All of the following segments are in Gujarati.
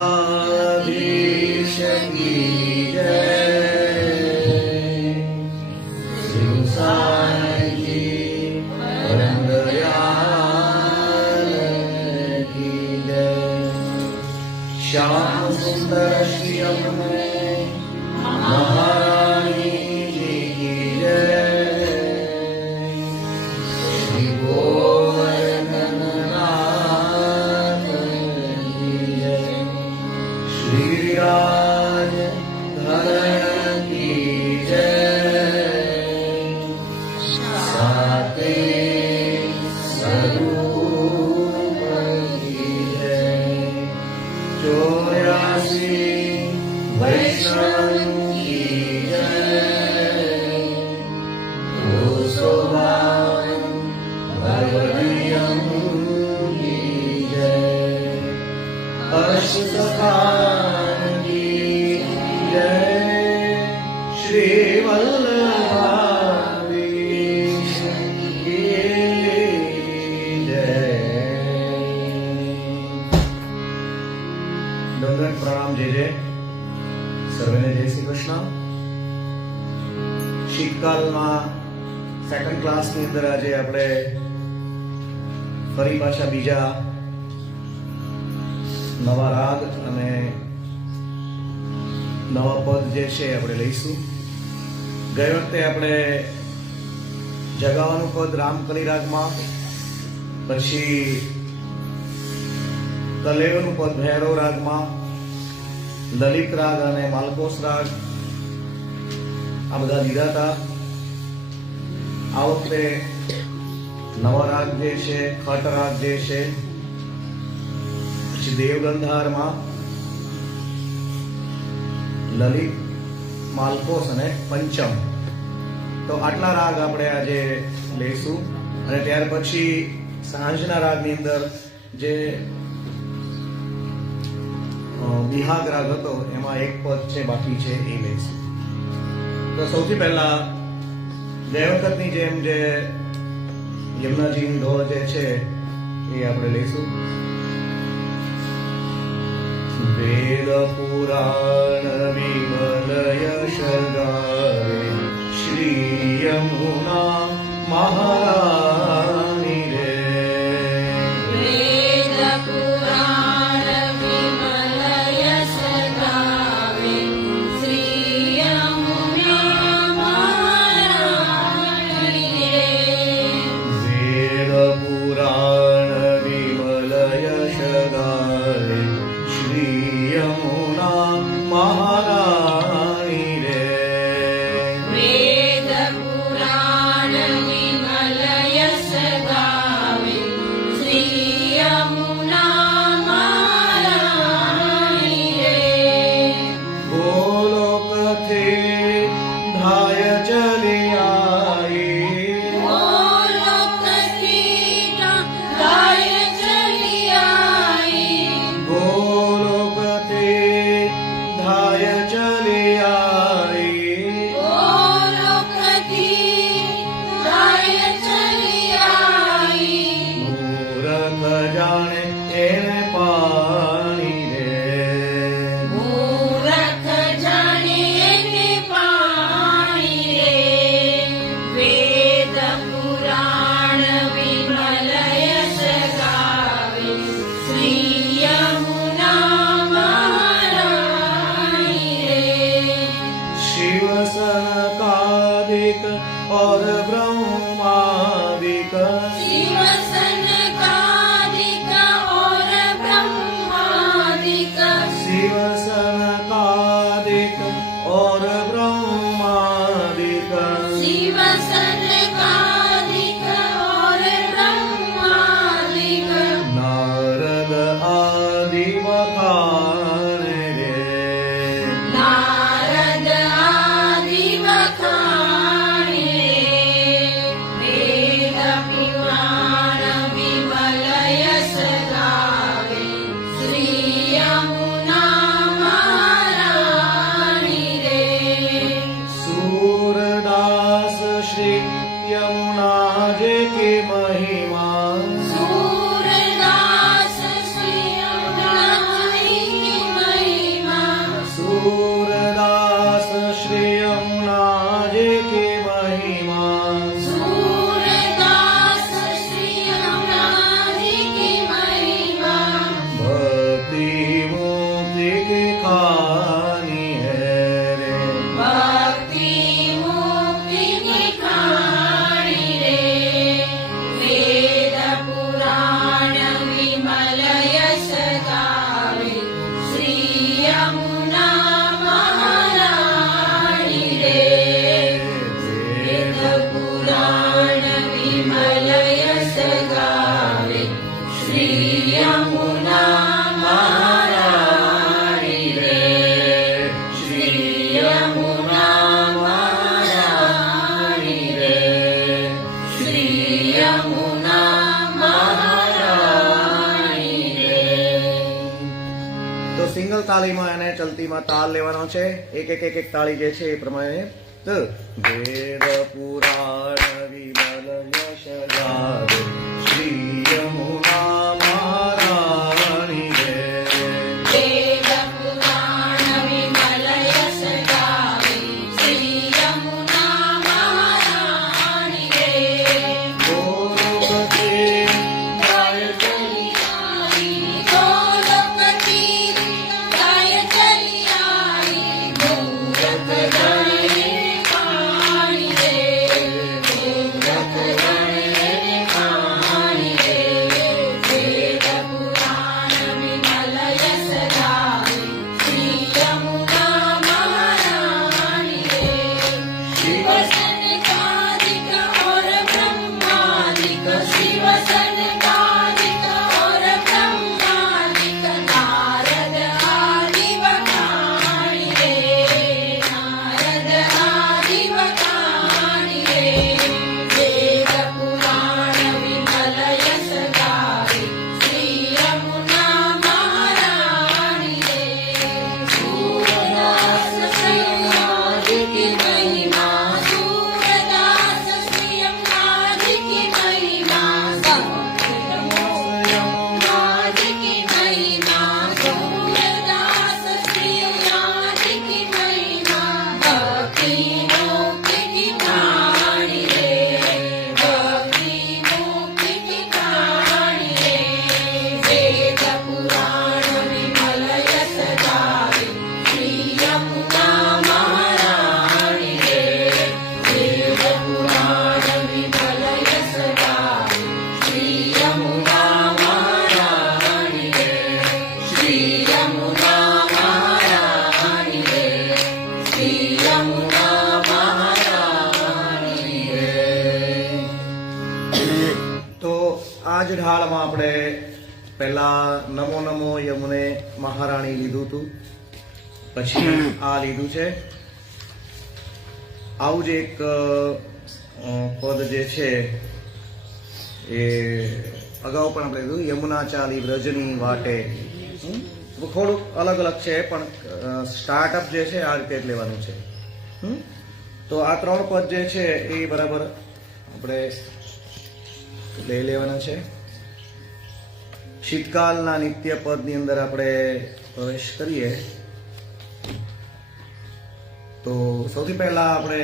आधीश की जय, शिव साई जी परम दयाल की जय। श्याम सुंदर श्री अम्बे महारानी जी की जय, श्री गोवर्धननाथ की जय, श्रीराज धरण की जय, साते स्वरूप की जय, 84 वैष्णव की जय, 252 भगवनियम की जय, अष्टकान की जय, श्री वल्लभाधीश की जय। दंडवत प्रणाम जय जय સર્વેને જય શ્રી કૃષ્ણ। શીતકાલમાં સેકન્ડ ક્લાસની અંદર આજે આપણે ફરી પાછા બીજા નવા રાગ અને નવા પદ જે છે આપણે લઈશું। ગઈ વખતે આપણે જગાવાનું પદ રામકલી રાગમાં, પછી કલેવનું પદ ભૈરવ રાગમાં, લલિત રાગ અને માલકોસ રાગ આ બધા લીધા હતા। આ વખતે નવા રાગ જે છે ખટ રાગ જે છે, પછી દેવગંધારમાં લલિત, માલકોસ અને પંચમ, તો આટલા રાગ આપણે આજે લઈશું। અને ત્યાર પછી સાંજના રાગની અંદર જે વિહાગ રાગ હતો એમાં એક પદ છે બાકી છે એ લઈશું। તો સૌથી પહેલા ગઈ વખતની જેમ જે યમુનાજીની ધોળ જે છે એ આપણે લઈશું। વેદ પુરાણ વિમલય શગાવે શ્રી યમુના મહારાણી રે, महाराणी रे, वेद पुराण विमलय गावे श्री यमुना महाराणी रे, गोलोक थे धाय चली आई, गोलोक की धाय चली आई, गोलोक थे સ્પેશિયલ તાળીમાં અને ચલતીમાં તાલ લેવાનો છે. એક તાળી જે છે એ પ્રમાણે વેદ પુરાણ વિમલ યશ ગાવે શ્રી યમુના મહારાણી રે. વેદ પુરાણ વિમલ યશ ગાવે શ્રી યમુના મહારાણી રે. ગોલોકતે ગાય ચલી આવી ગોલોકતી ગાય ચલી આવી ગોરખ ગણે પાણી રે. ગોરખ ગણે પાણી રે. વેદ પુરાણ વિમલ યશ ગાવે શ્રી યમુના મહારાણી રે. शिव सनकादिक और ब्रह्मादिक शिव सनकादिक और ब्रह्मादिक नारद आदि वखाणी रे. नारद आदि वखाणी रे. वेद पुराण विमल यश गावे श्री यमुना महाराणी रे. सूरदास श्रीनाथ की महिमा सूरदास श्रीनाथ की महिमा सूरदास की महिमा सूरदास श्रीनाथ की महिमा भक्ति मुक्ति की कहानी रे. भक्ति मुक्ति की कहानी रे. वेद पुराण विमल यश गावे श्री यमुना महाराणी रे. वेद पुराण विमल यश गावे श्री यमुना महाराणी रे. श्री यमुना महाराणी रे. श्री यमुना महाराणी रे. તો આ જ ઢાળમાં આપણે પહેલા નમો નમો યમુને મહારાણી લીધું હતું, પછી આ લીધું છે. આવું જ એક પદ જે છે એ અગાઉ પણ આપણે લીધું, યમુના ચાલી વ્રજની વાટે. થોડુંક અલગ અલગ છે પણ સ્ટાર્ટઅપ જે છે આ રીતે જ લેવાનું છે. તો આ ત્રણ પદ જે છે એ બરાબર આપણે લઈ લેવાના છે. શીતકાલના નિત્ય પદની અંદર આપણે પ્રવેશ કરીએ તો સૌથી પહેલા આપણે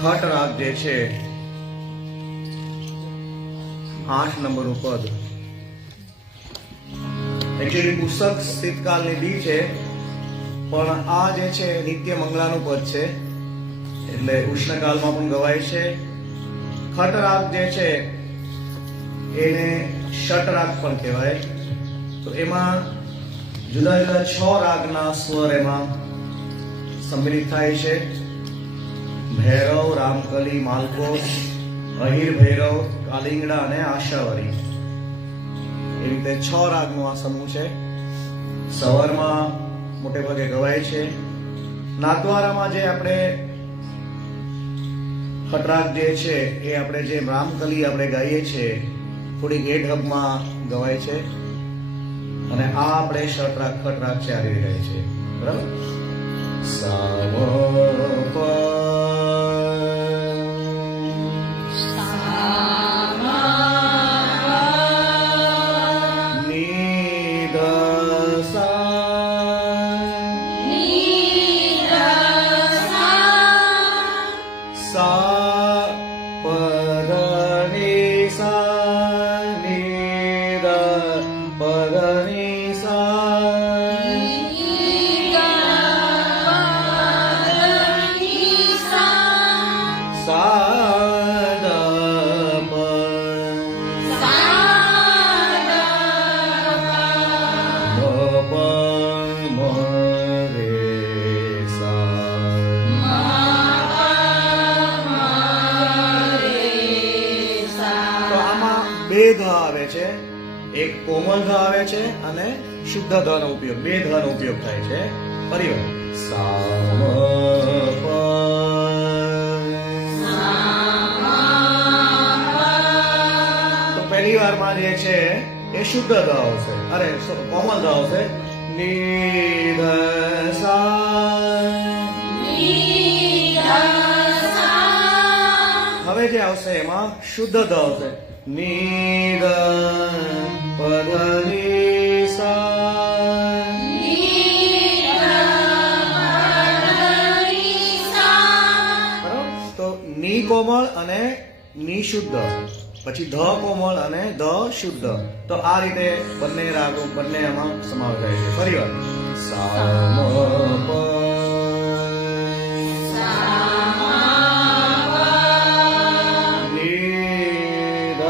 ખટ રાગ જે છે 8 નંબરનું પદ. એકચ્યુઅલી પુસ્તક શીતકાલની દી છે પણ આ જે છે નિત્ય મંગલાનું પદ છે એટલે ઉષ્ણકાલમાં પણ ગવાય છે. ખટ રાગ જે છે એને ષટ રાગ પણ કહેવાય. તો એમાં જુદા જુદા 6 રાગના સ્વર એમાં સંમિલિત થાય છે. ભૈરવ, રામકલી, માલકોસ, અહિર ભૈરવ, કાલિંગડા અને આશાવરી, એ રીતે 6 રાગનો આ સમૂહ છે. સવારમાં મોટે ભાગે ગવાય છે. નાતવારામાં જે આપણે ખટરાગ જે છે એ આપણે જે રામકલી આપણે ગાઈએ છીએ થોડીક એ ઢબમાં ગવાય છે અને આ આપણે ષટરાગ ખટરાગ છે આ રીતે ગાય છે. બરાબર. સાવ બે ધ આવે છે, એક કોમલ ધ આવે છે અને શુદ્ધ ધ નો ઉપયોગ, બે ધ નો ઉપયોગ થાય છે. ફરી સામ પ પહેલી વારમાં જે છે એ શુદ્ધ ધ આવશે, અરે કોમલ ધ આવશે. ની ધ સા. હવે જે આવશે એમાં શુદ્ધ ધ આવશે. ની ધ પધ ની સા. બરાબર? તો ની કોમળ અને ની શુદ્ધ, પછી ધ કોમળ અને ધ શુદ્ધ. તો આ રીતે બંને રાગો બંને આમાં સમાવેશ થાય છે. ફરી વાર સા મ પ. ની ધ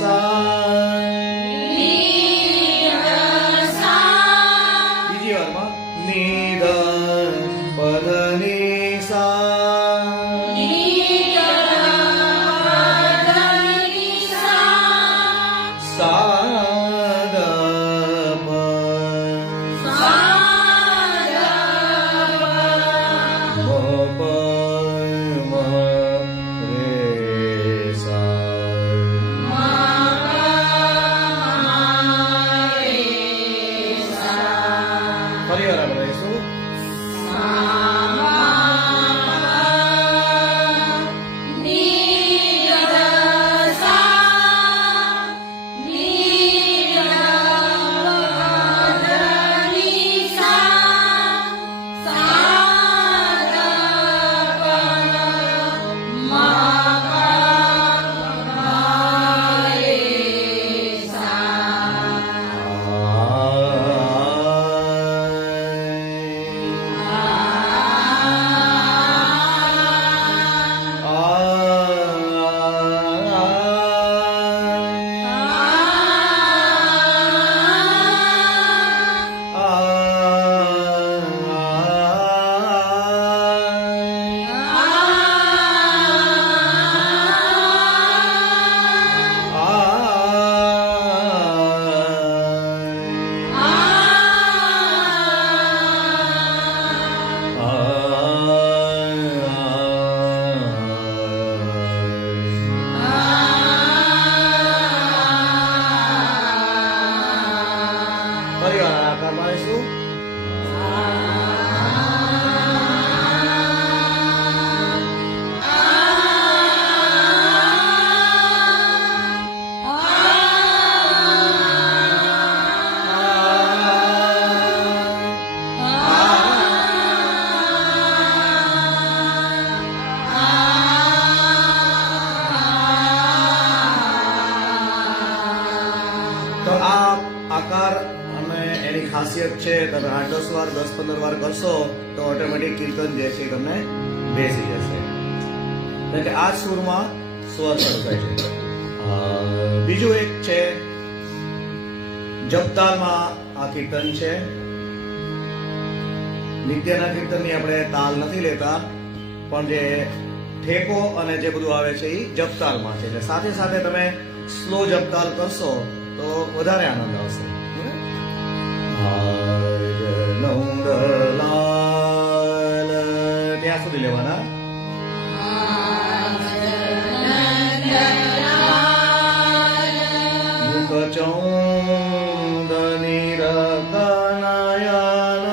સા. બીજી વારમાં ની ધ પધ ની સા. સા દ પ. મ પ મ રે સા. ફરી વાર આપણે લઈશું. ફરી વાર આકારમાં આવીશું. તો આ આકાર અને એની ખાસિયત છે, તમે 8-10 વાર 10-15 વાર કરશો તો ઓટોમેટિક કીર્તન જે છે એ તમને બેસી જશે. એટલે કે આ સુરમાં સ્વર સળગાય છે. બીજું એક છે જપતાલમાં આ કીર્તન છે. નિત્યના કીર્તનની આપણે તાલ નથી લેતા, પણ જે ઠેકો અને જે બધું આવે છે એ જપતાલમાં છે. એટલે સાથે સાથે તમે સ્લો જપતાલ કરશો તો વધારે આનંદ આવશે. ત્યાં સુધી લેવાના. મુખ ચૌદની રતનયન.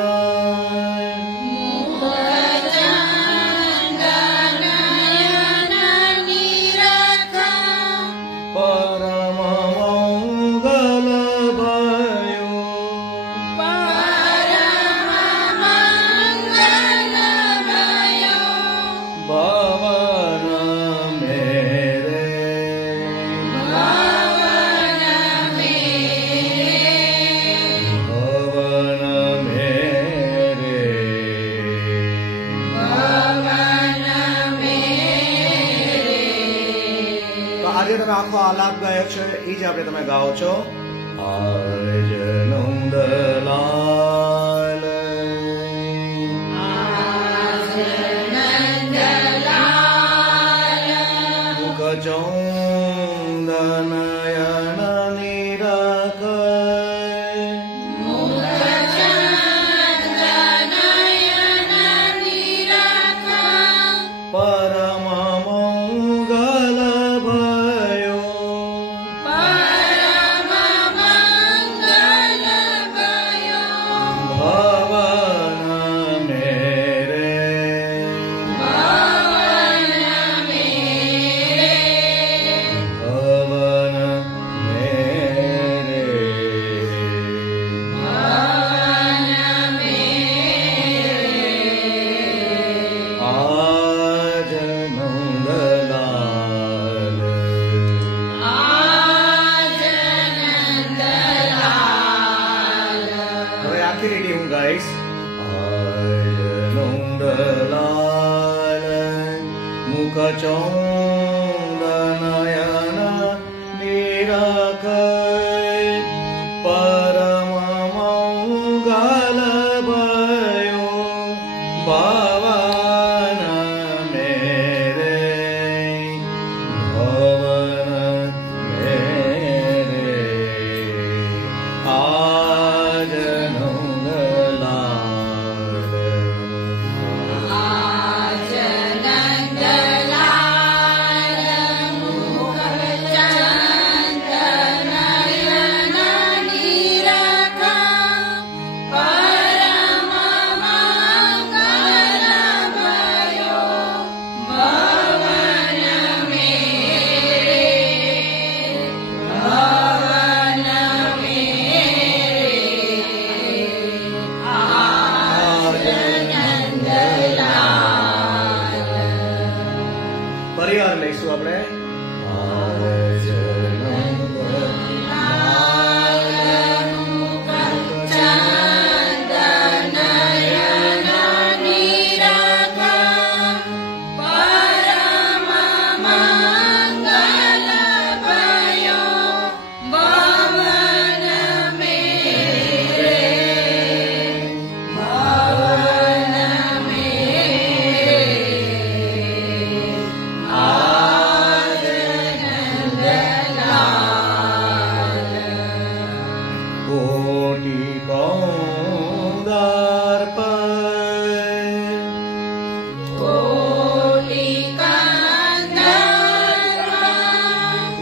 પરમ મંગલ ભયો. ભવન મેરે. ભવન મેરે. તો આજે તમે આખો આલાપ ગાયો છે, એ જ આપણે તમે ગાઓ છો. આજ નંદલાલ. મુખ ચૌદનયન નિરખ. પરમ મંગલ ભયો. મુખચૌદનયન નિરખય પરમ મંગલ भयो ભવન મેરે ભવન મેરે આજ નંદલાલ આજ નંદલાલ મુખ ચંદન નયન નિરખા પરમ મંગલ भयो ભવન મેરે ભવન મેરે આજ નંદલાલ પરિવાર લઈશું આપણે આજ લાલ મુખ ચંદન નયન નિરખા પરમ મંગલ भयो ભવન મેરે ભવન મેરે આજ નંદલાલ કોટી કૌદાર પર કોટી કંદરમાં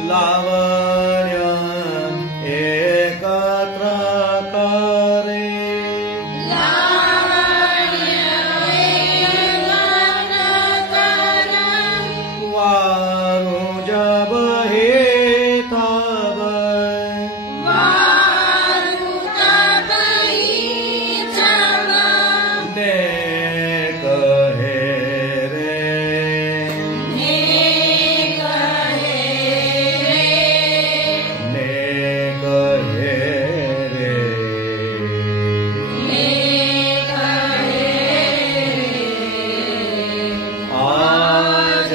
લાવણ્ય એકત્ર કરે લાવણ્ય એકન કરમ વારું જબ હે તબ વારું તબઈ જબ ને કહે રે ને કહે રે ને કહે રે ને કહે આજ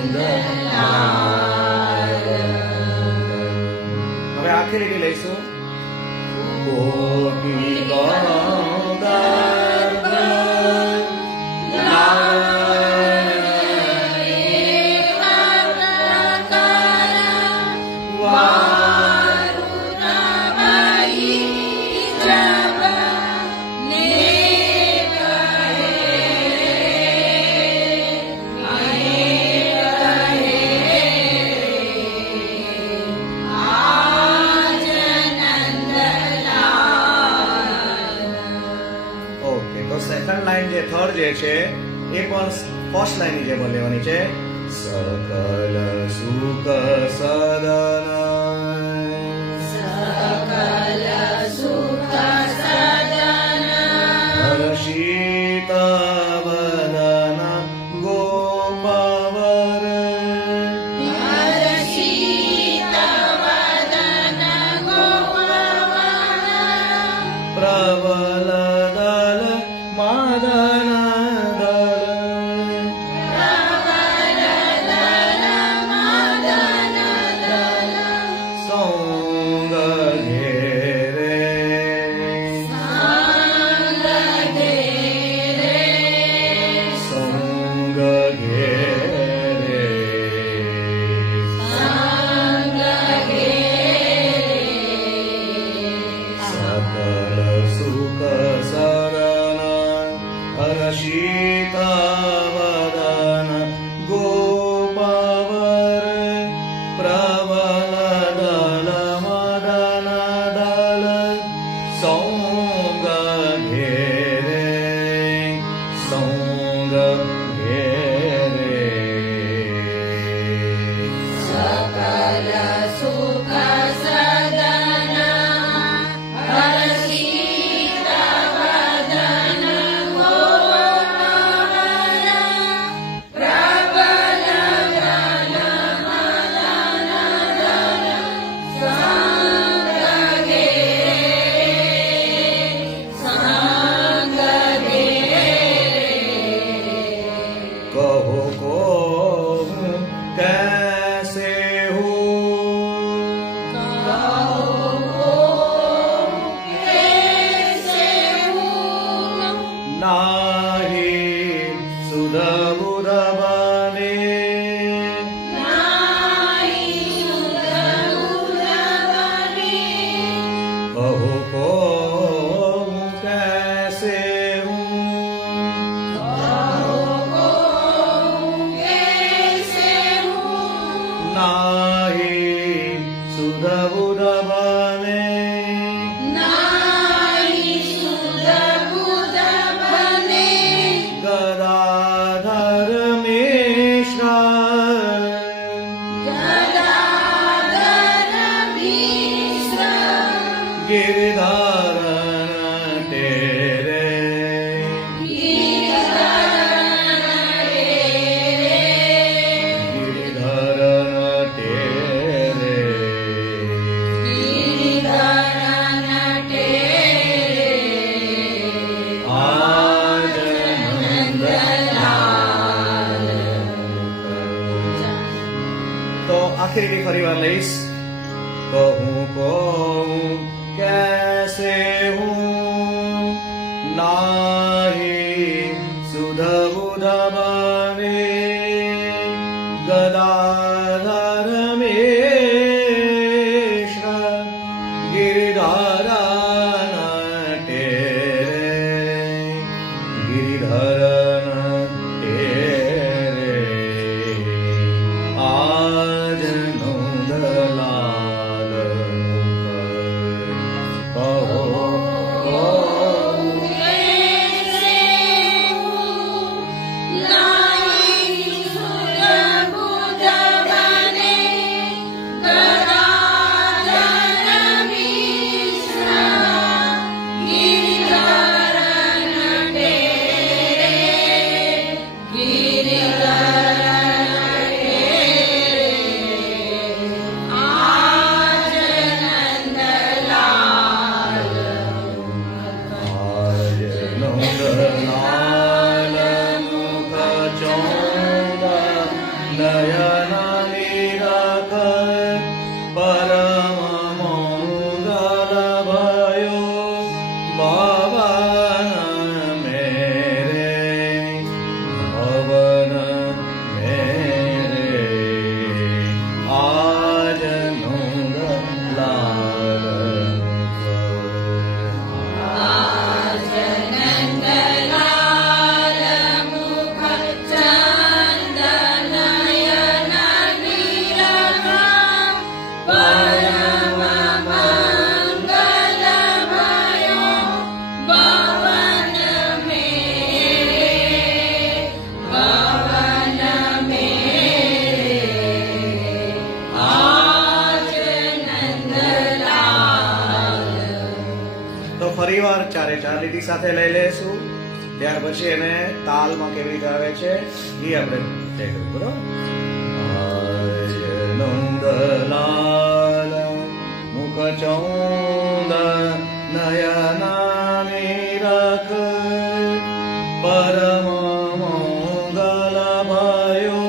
નંદલાલ હવે આખી લીટી લઈશું કોટી કૌદાર પર ઓકે તો સેકન્ડ લાઈન જે થર્ડ જે છે એ પણ ફર્સ્ટ લાઈન ની જેમ લેવાની છે સકલ સુખ સદન સકલ સુખ સદન હર્ષિત વદન ગોપવર હર્ષિત વદન ગોપવર પ્રબલ દલ માદન દલ પ્રબલ દલ મદન દલ સુધ બુધ બને નાહી સુધ બુધ બને ગદાધર મિશ્ર ગદાધર મિશ્ર ગિરધારણ તેરે ગિરધરણ તેરે આજ નંદલાલ. તો આખી રીતે ફરી વાર લઈશ. કહું કહું कैसे हूँ नाही सुध बुध बने गदाधर मिश्र गिरिधरण तेरे गिरिधरण तेरे आज नंदलाल ફરીવાર ચારે ચાર લીટી સાથે લઈ લેશું. ત્યાર પછી એને તાલમાં કેવી રીતે આવે છે એ આપણે તય કરીશું. બરોબર. નંદલાલ મુખ ચૌંદ નયનાની રખ પરમ મંગલ ભયો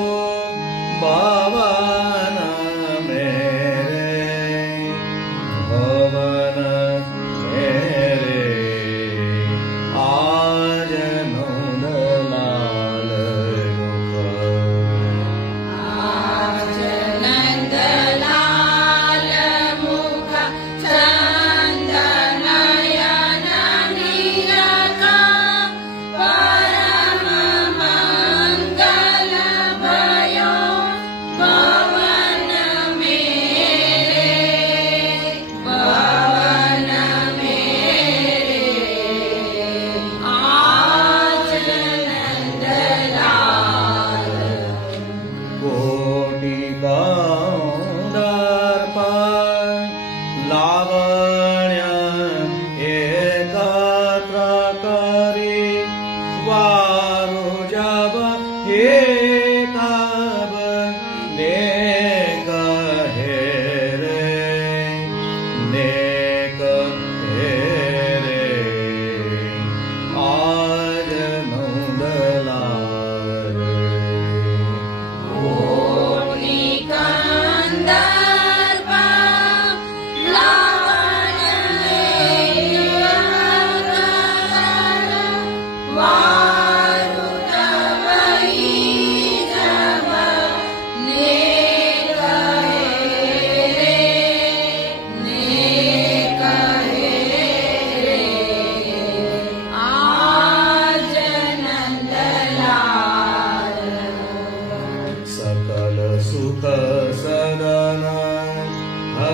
પવન મેરે ભવન મેરે આજ નંદલાલ આજ નંદલાલ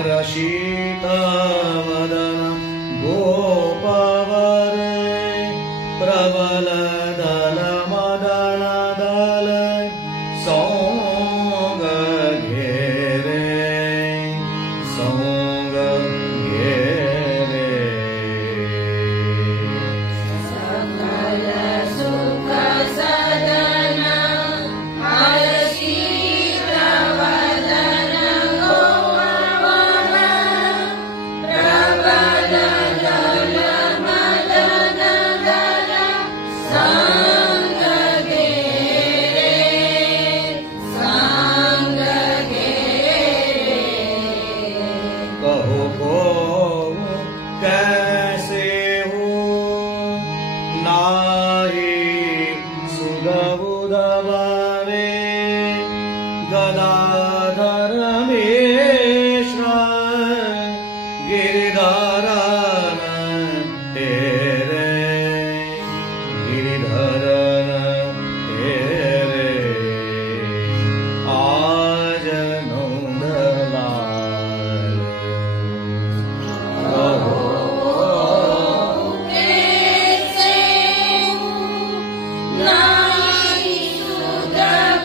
हर्षित मदन गोपवरे प्रबल दल मदन दल सौंग घेरे सौंग घेरे सकल सुख सदन हर्षित वदन गोपवन प्रबल दल मदन दल संग घेरे संग घेरे कहो को कैसे हो नारी सुगबुदवरे गदाधर मिश्र गिरिधरन तेरे गिरिधरन तेरे आज नंदलाल कैसे नारी सुध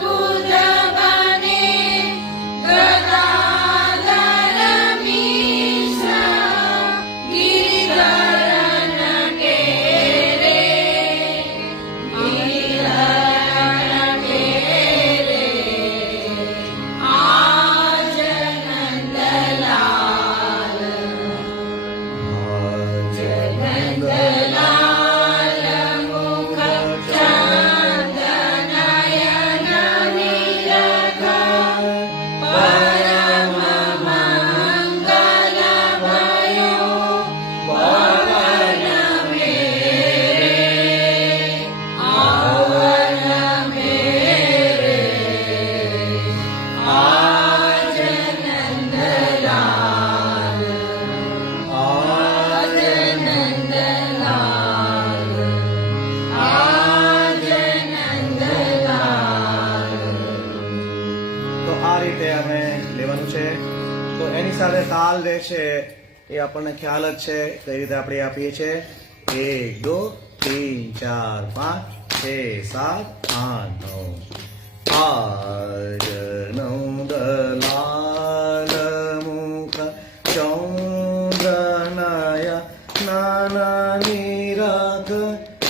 बुध बने गदाधर मिश्र गिरिधरन तेरे गिरिधरन तेरे आज नंदलाल नंदलाल मुख चंदनयन नीरख परम मंगल भयो पवन मेरे आवन मेरे आज नंदलाल आज नंदलाल आज नंदलाल તો આ રીતે અમે લેવાનું છે. તો એની સાથે તાલ જે છે એ આપણને ખ્યાલ જ છે કઈ રીતે આપણે આપીએ છીએ. 1 2 3 4 5 6 7 8 9 આજ નંદલાલ મુખ ચૌંદનય નાના નિરાખ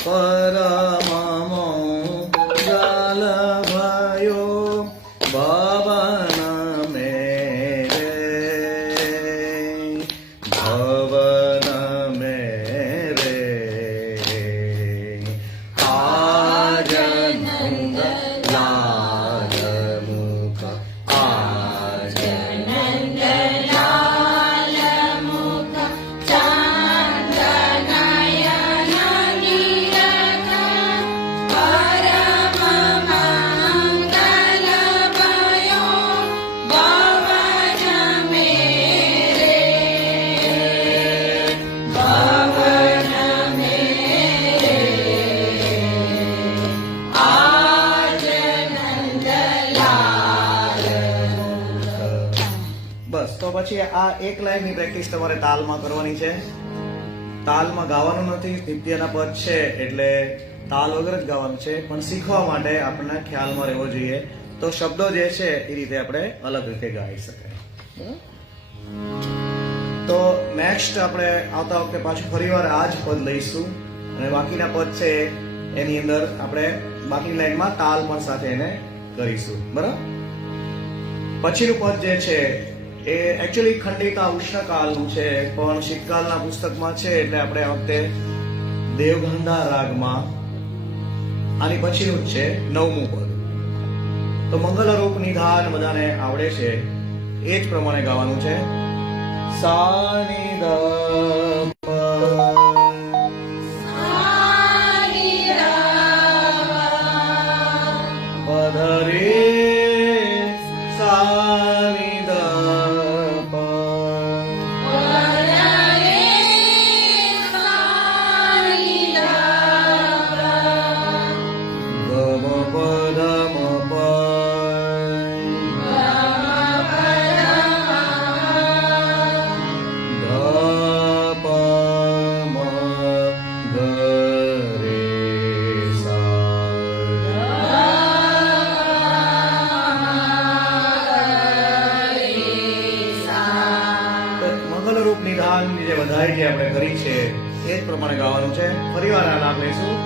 પરમ મંગલ भयो भवन मेरे भवन मेरे आज नंदलाल मुख आज नंदलाल मुख चंदनयन नीरख परम मंगल भयो भवन मेरे भवन मेरे आज नंदलाल બસ. તો પછી આ એક લાઈનની પ્રેક્ટિસ તમારે તાલમાં કરવાની છે. તાલમાં ગાવાનું નથી, નૃત્યના પદ છે એટલે તાલ વગર જ ગાવાનું છે, પણ શીખવા માટે આપણને ખ્યાલમાં રહેવો જોઈએ. તો શબ્દો જે છે એ રીતે આપણે અલગ રીતે ગાઈ શકાય. બરાબર? તો નેક્સ્ટ આપણે આવતા વખતે પાછું ફરીવાર આ જ પદ લઈશું અને બાકીના પદ છે એની અંદર આપણે બાકીની લાઈનમાં તાલ પણ સાથે એને કરીશું. બરાબર? પછીનું પદ જે છે એ એકચ્યુઅલી ખંડિતા ઉષ્ણકાલનું છે, પણ શીતકાલના પુસ્તકમાં છે એટલે આપણે આ વખતે દેવગંધા રાગમાં આની પછીનું જ છે 9મું પદ. તો મંગલરૂપ નિધાન બધાને આવડે છે એ જ પ્રમાણે ગાવાનું છે. સા ની ધ પ પદ રે સા ની ધ પ ગ મ પ ધ મ પ મંગલરૂપ નિધાનની જે વધાઈ જે આપણે કરી છે એ જ પ્રમાણે ગાવાનું છે. ફરીવાર આ નામ લઈશું.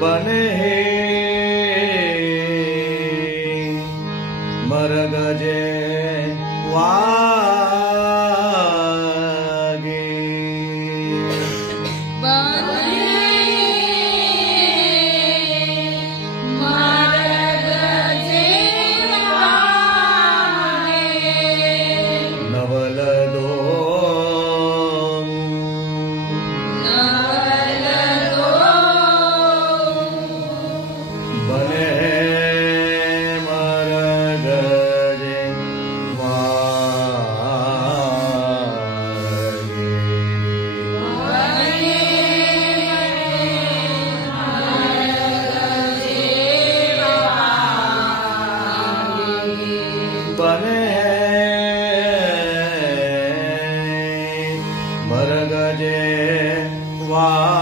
બને હે મરગજે વાગે નવલ દો બને મરગજે વાગે બને મરગજે વાગે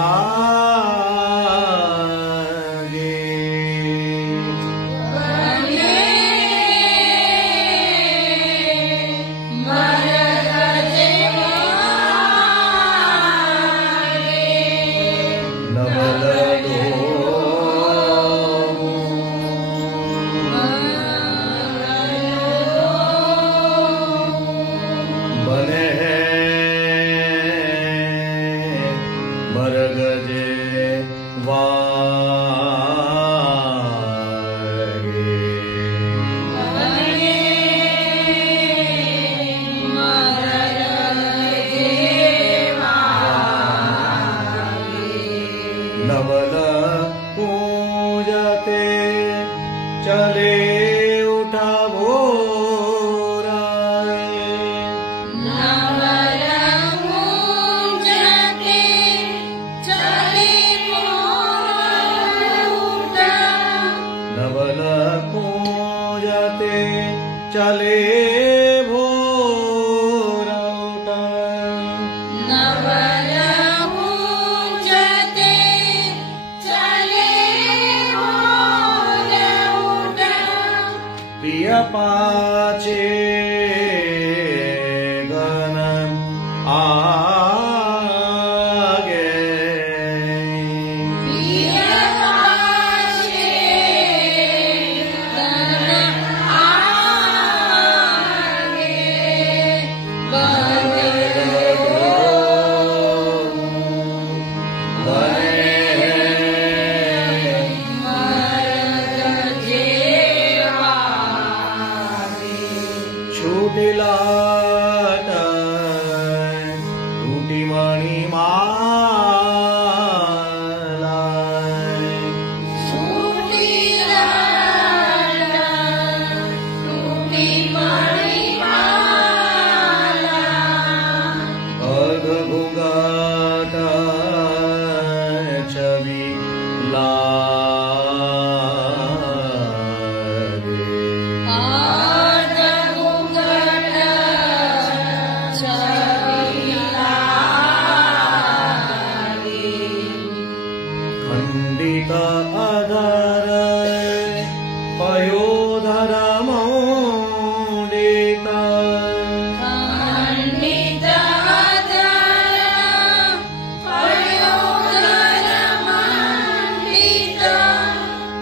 નવલ દો બને મરગજે નવલ પૂજતે ચલે ઉઠાવો નવલ પૂજતે ચલે પ્રિય પાછે ગન આગે पयोधरमौलित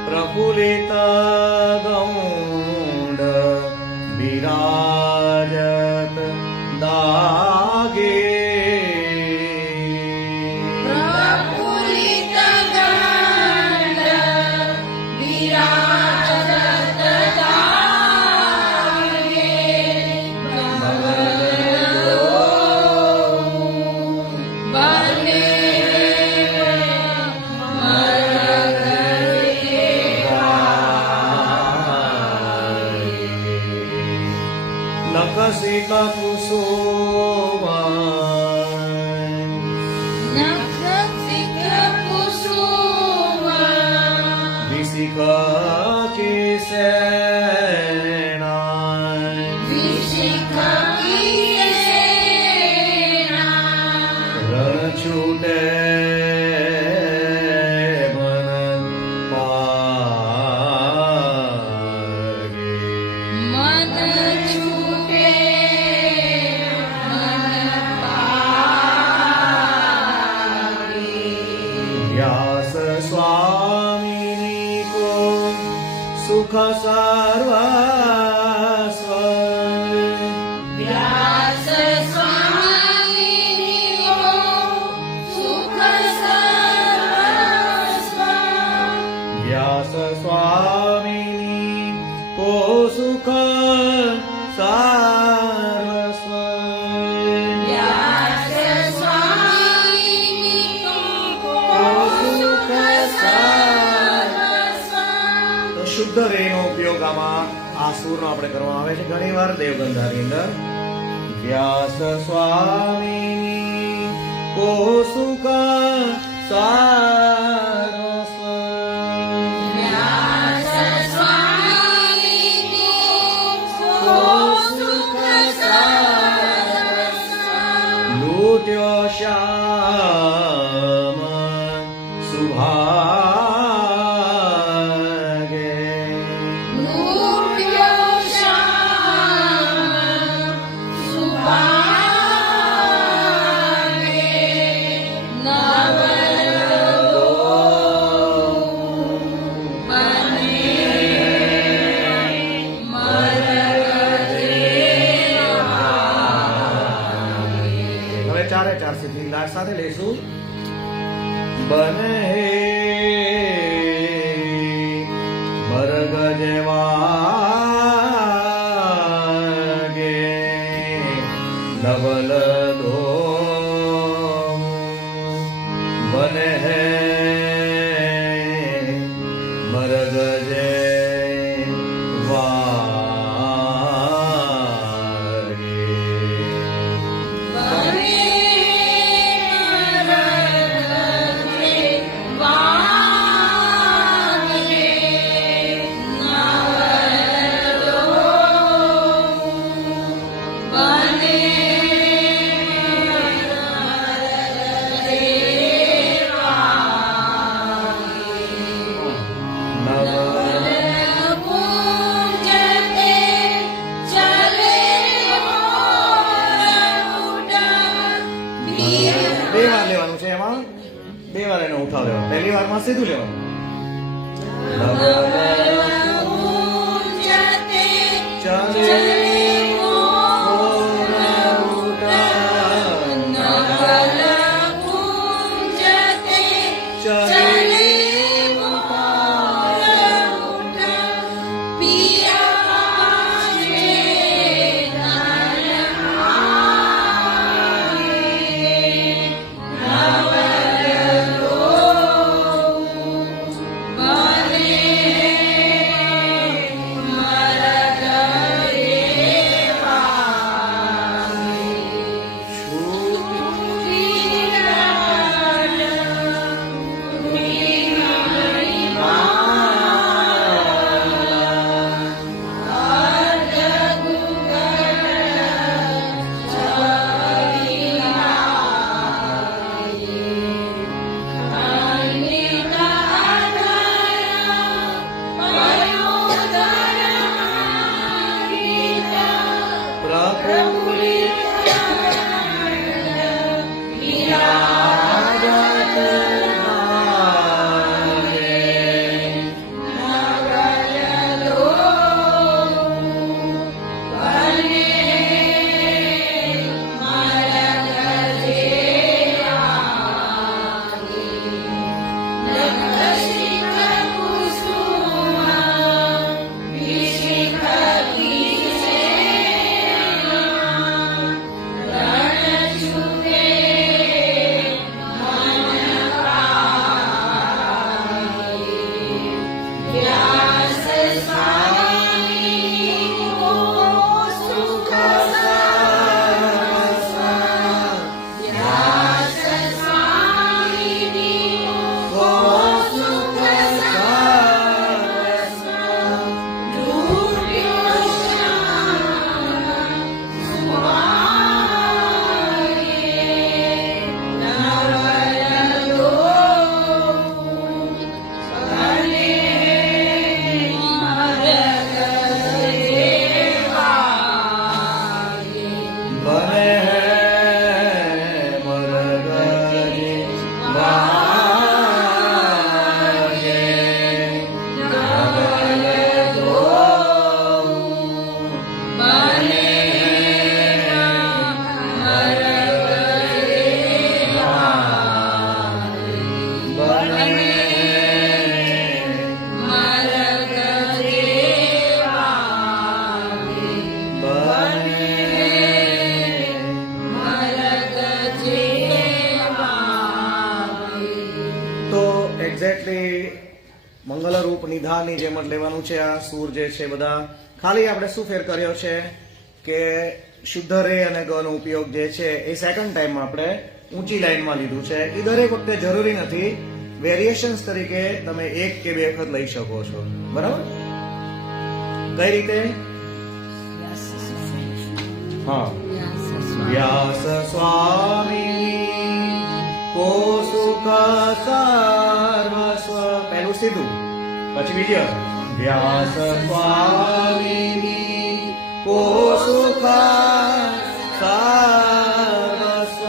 प्रफुल्लित गौंड विराजत दागे नखसिक कुसुमा विशिख केसेना रण छूटे मन पागे व्यास स्वामिनी को सुख सर्वस्व व्यास स्वामिनी को सुख सर्वस्व તો શુદ્ધ રેનો ઉપયોગ આમાં આ સૂરનો આપણે કરવામાં આવે છે ઘણીવાર દેવગંધાની અંદર વ્યાસ સ્વામી કો સુખ સારસ્વ લૂટ્યો શ્યામ સુભાગે હવે ચારે ચાર સીધી લાટ સાથે લઈશું બને મરગ જેવાગે ધવલ દો બને મરગ બે વાર લેવાનું છે એમાં બે વાર એનો ઉઠાવ લેવાનો પહેલી વારમાં સીધું લેવાનું મંગલરૂપ નિધાનની જેમ જ લેવાનું છે. આ સૂર જે છે બધા ખાલી આપણે શું ફેર કર્યો છે કે શુદ્ધ રે અને ગ નો ઉપયોગ જે છે એ સેકન્ડ ટાઈમમાં આપણે ઊંચી લાઈનમાં લીધું છે. એ દરેક વખતે જરૂરી નથી, વેરિએશન્સ તરીકે તમે એક કે બે વખત લઈ શકો છો. બરાબર? કઈ રીતે? હા, વ્યાસ સ્વામી કો સુખ સર્વસ્વ, પહેલું સીધું, પછી બીજો વ્યાસ સ્વામી કો સુખ સર્વસ્વ,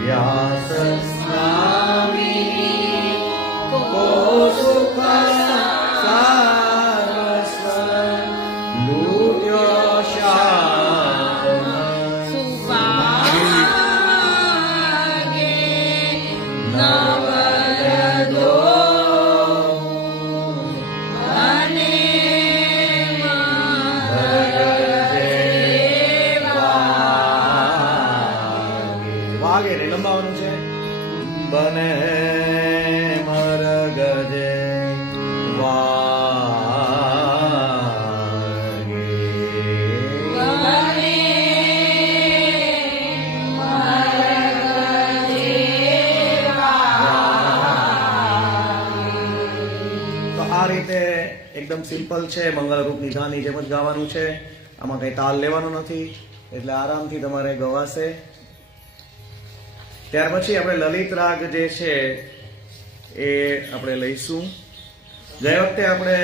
વ્યાસ સ્વામી કો સુખ સર્વસ્વ, લૂટ્યો શ્યામ લંબાવાનું છે. બને મરગજે તો આ રીતે એકદમ સિમ્પલ છે. મંગળરૂપ નિધાનની જેમ જ ગાવાનું છે. આમાં કઈ તાલ લેવાનો નથી, એટલે આરામથી તમારે ગવાશે. ત્યાર પછી આપણે લલિત રાગ જે છે એ આપણે લઈશું. ગયા વખતે આપણે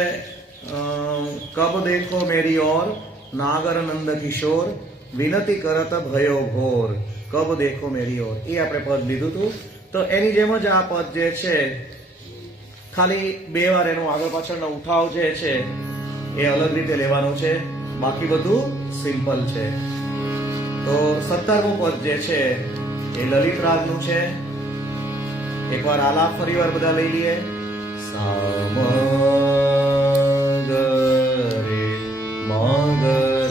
કબ દેખો મેરી ઓર, નાગર નંદ કિશોર, વિનતી કરત ભયો ઘોર, કબ દેખો મેરી ઓર, એ આપણે પદ લીધું હતું. તો એની જેમ જ આ પદ જે છે ખાલી બે વાર એનો આગળ પાછળનો ઉઠાવ જે છે એ અલગ રીતે લેવાનું છે, બાકી બધું સિમ્પલ છે. તો 17મું પદ જે છે એ લલિત રાગનું છે. એકવાર આલાપ ફરીવાર બધા લઈ લઈએ. સામ ગરે મગરે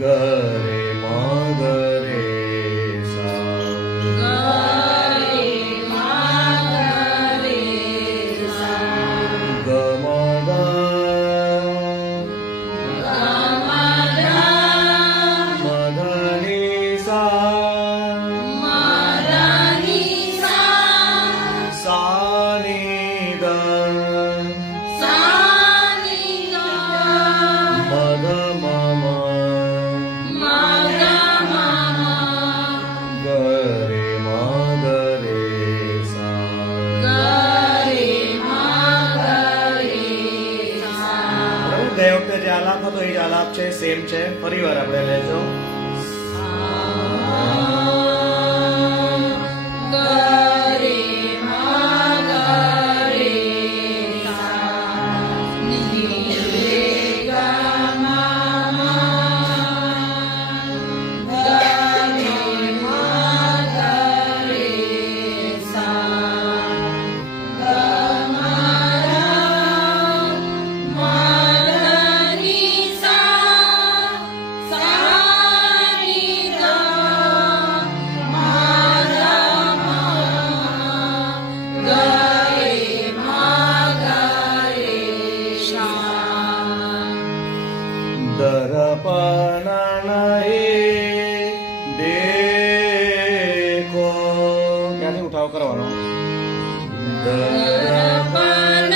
ગરે મગરે સા છે સેમ છે. ફરીવાર આપણે લેજો. દર્પણ નહીં દેખો. ક્યાંથી ઉઠાવ કરવાનો? દર્પણ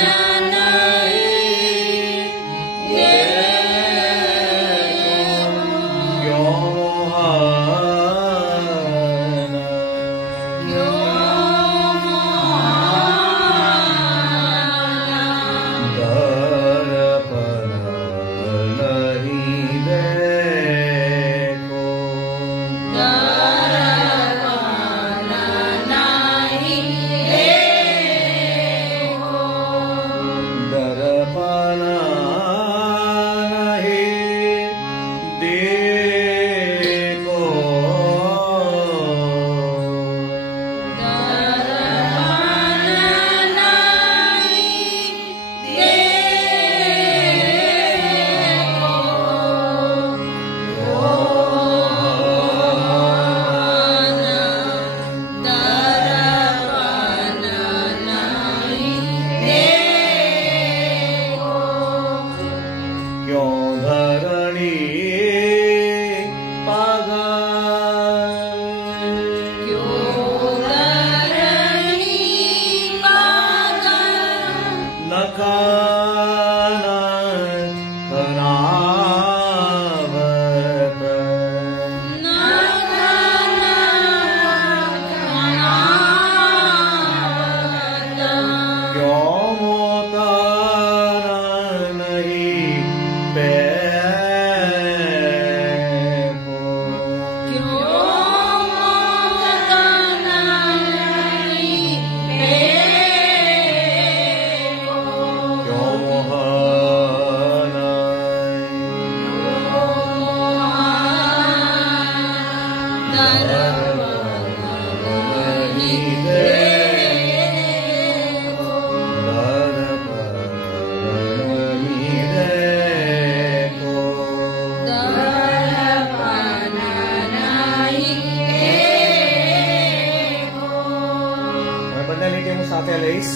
નહીં સાથે લઈશ.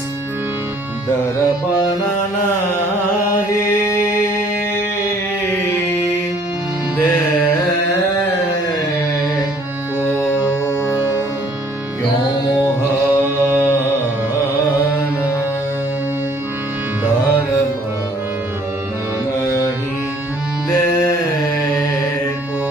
દર્પણ નહીં દેખો મોહન. દર્પણ નહીં દેખો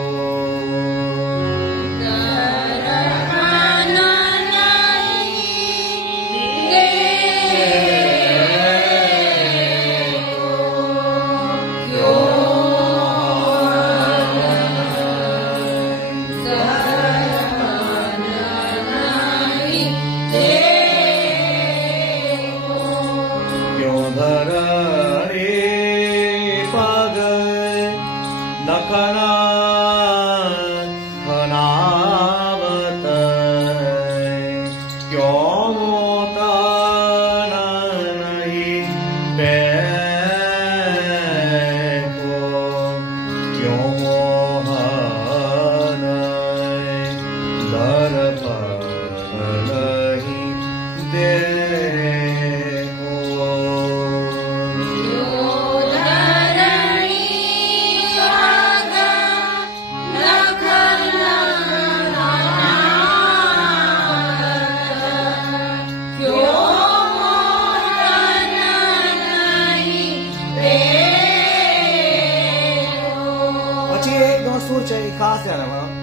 સુર છે એ ખાસ ધ્યાન રાખવાનું.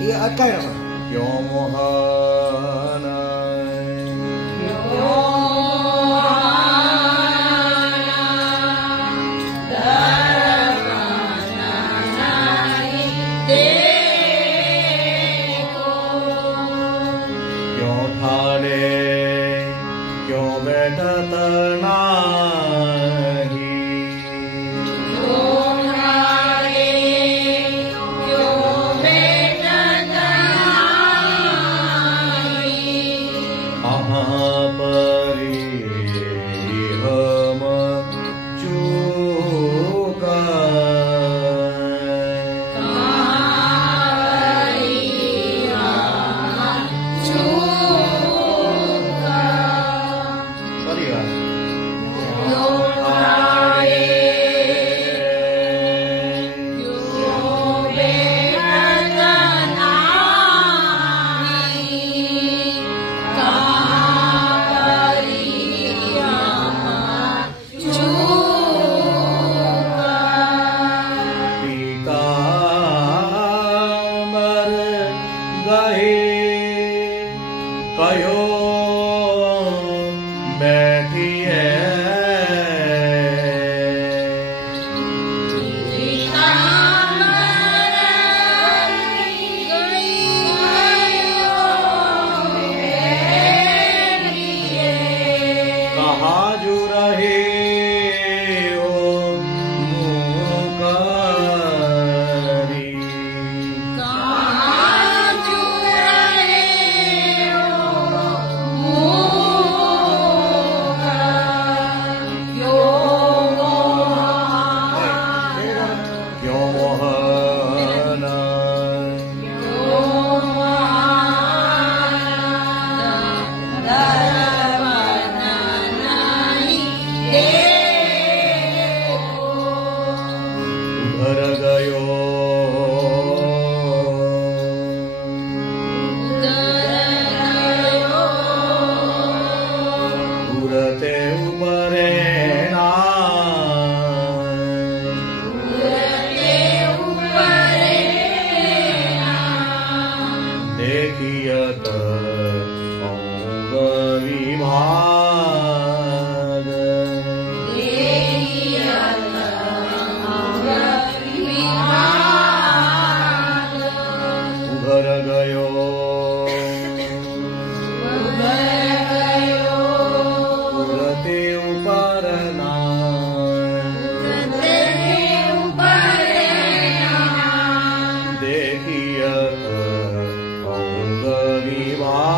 એ અટકાઈ રાખવાનું. યો મોહન हारे क्यों बैठत नाही कहो बैठिए कहा जो रहे हो मुकारी क्यों मोहना उधर गयो उड़ते ऊपरे देखियत अंग विभाग उघर गयो उड़ते ऊपर देखियत अंग विभाग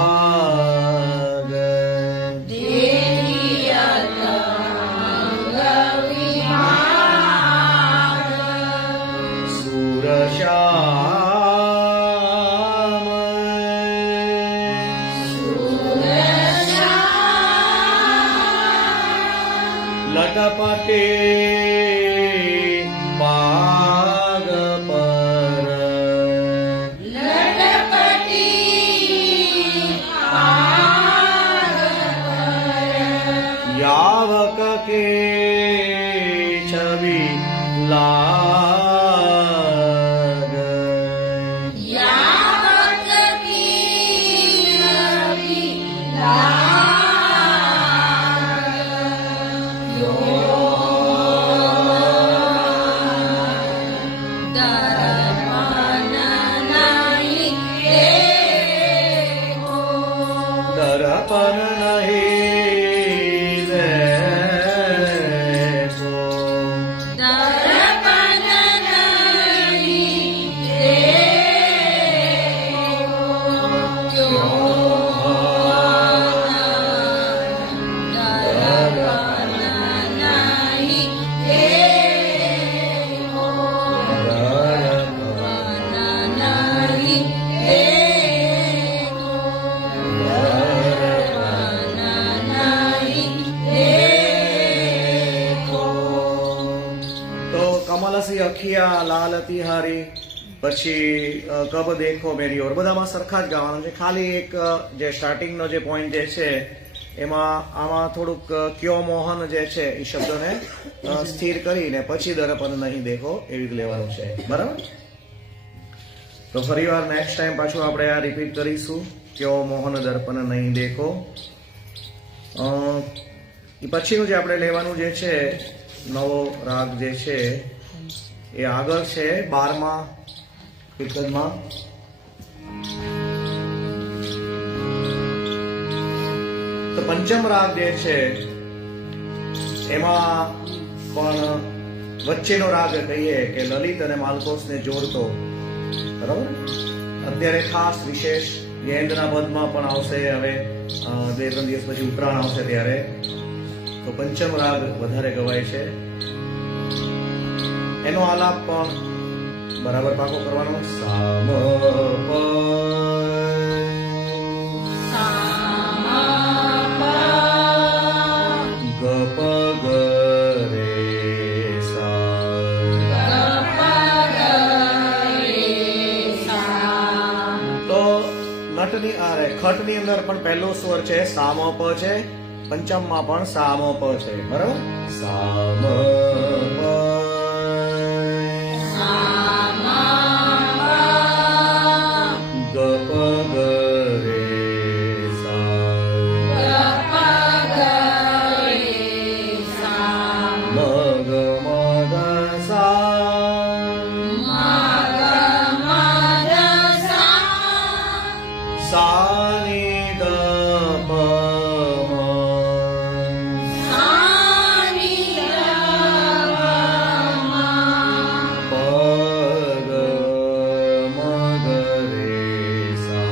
सूरश्याम लटपटे पाग पर यावक के छवि लाग दर्पण नहीं देखो तो कमलसी अखिया लालती हारी પછી કબ દેખો મેરી ઓર બધામાં સરખા જ ગાવાનું છે ખાલી એક જે સ્ટાર્ટિંગનો જે પોઈન્ટ જે છે એમાં આમાં થોડુંક ક્યો મોહન જે છે એ શબ્દને સ્થિર કરીને પછી દર્પણ નહીં દેખો એવી રીતે લેવાનું છે બરાબર તો ફરીવાર નેક્સ્ટ ટાઈમ પાછું આપણે આ રિપીટ કરીશું ક્યો મોહન દર્પણ નહીં દેખો એ પછીનું જે આપણે લેવાનું જે છે નવો રાગ જે છે એ આગળ છે 12મા કીર્તનમાં પંચમ રાગ જે છે એમાં પણ વચ્ચેનો રાગ કહીએ કે લલિત અને માલકોસને જોડતો, બરાબર. અત્યારે ખાસ વિશેષ ગેંદના પદમાં પણ આવશે. હવે 2-3 દિવસ પછી ઉત્તરાયણ આવશે ત્યારે તો પંચમ રાગ વધારે ગવાય છે. એનો આલાપ પણ બરાબર પાકો કરવાનો. સામ પ ગ પ ગ રે સા. તો નટની ખટની અંદર પણ પહેલો સ્વર છે સામ પ છે, પંચમમાં પણ સામ પ છે, બરાબર. સામ પ ગ પ ગ રે સા મ ગ મ ગ સા ની દ પ મ પ ગ મ ગ રે સા.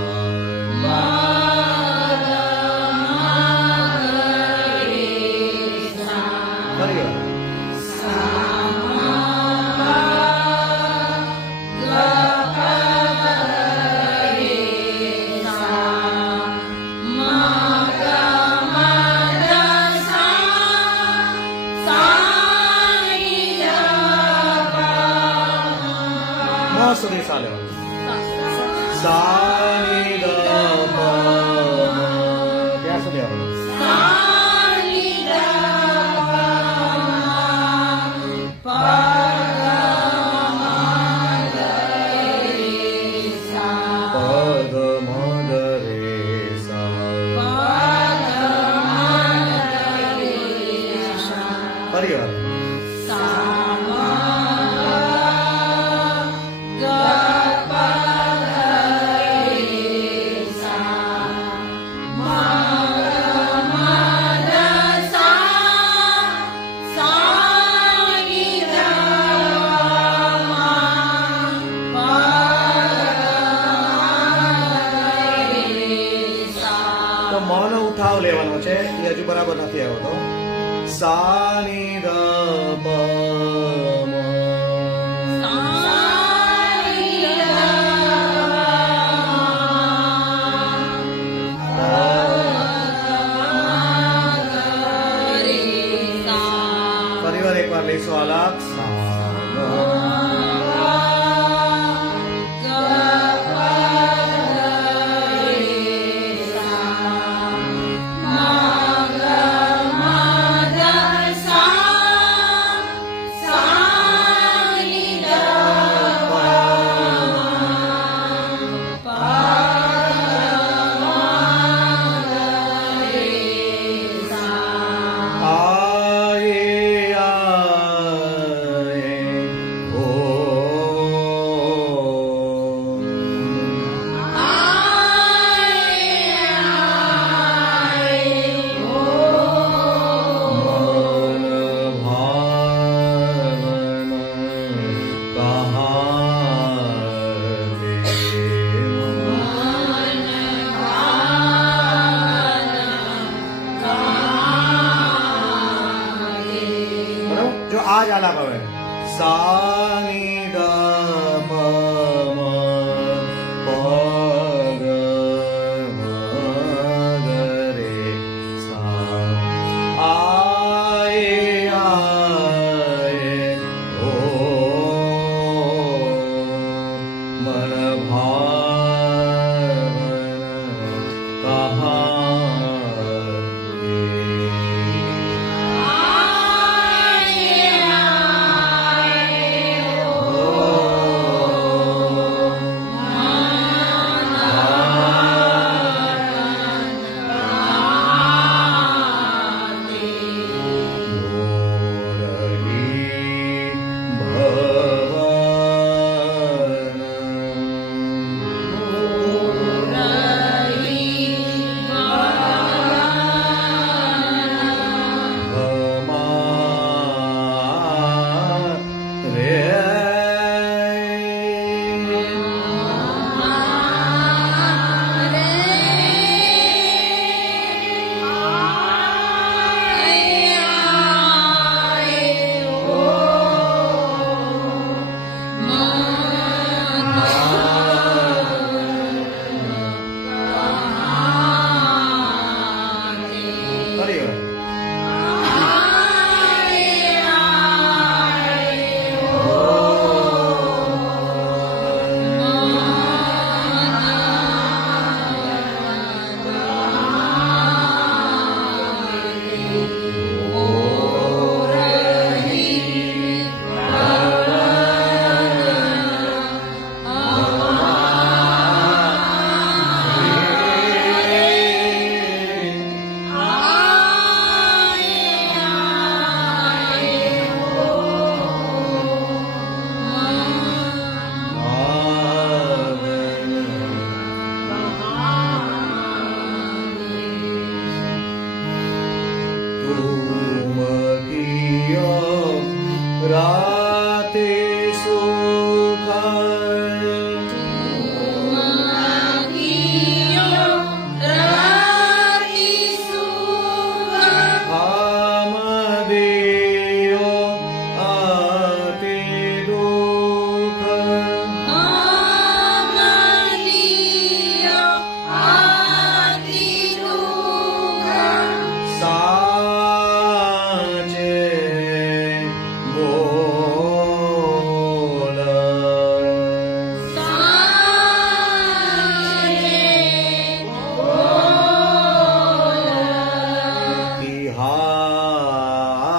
ફરી વાર. મ સુધી સા લેવાનું. સા ની દ પ મ ત્યાં સુધી આવવાનું. પ ગ મ ગ રે સા. ફરી વાર. તો મનો ઉઠાવ લેવાનો છે, એ હજુ બરાબર નથી આવતો. સા ની દ પ મ ફરીવાર એકવાર લઈશું આલાપ. સા આ જ આલાપ હવે. સા ની દ પ મ પ ગ મ ગ રે સા. આય ઓ મન ભાવન કહા રે. तुम कियो राते सुख हम दियो अति दुख साचे बोल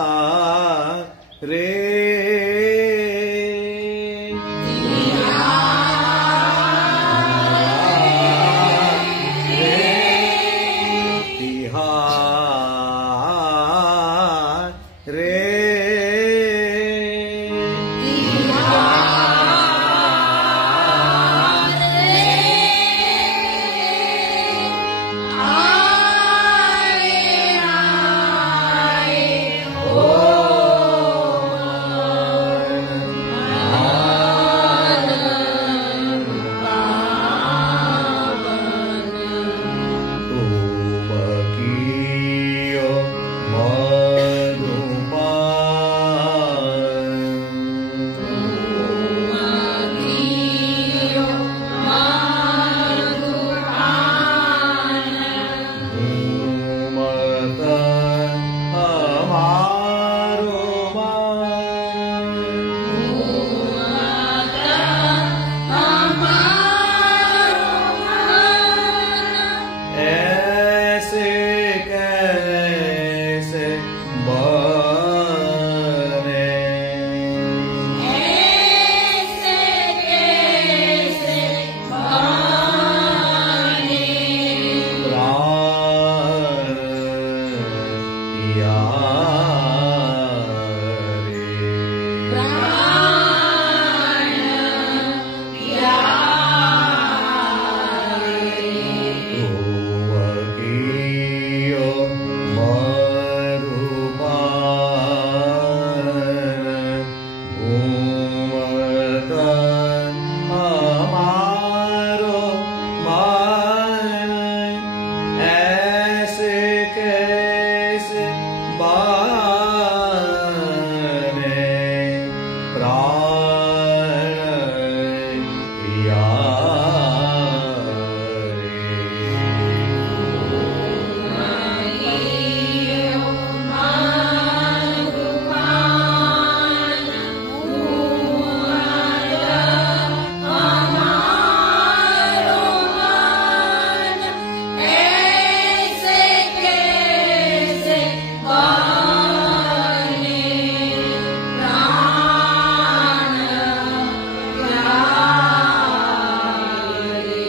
तिहार रे तिहार रे तुम कियो मधुपान हमारो ऐसे कैसे बने प्राण तुम कियो मधुपान घूमत हमारो मन ऐसे कैसे बने प्राण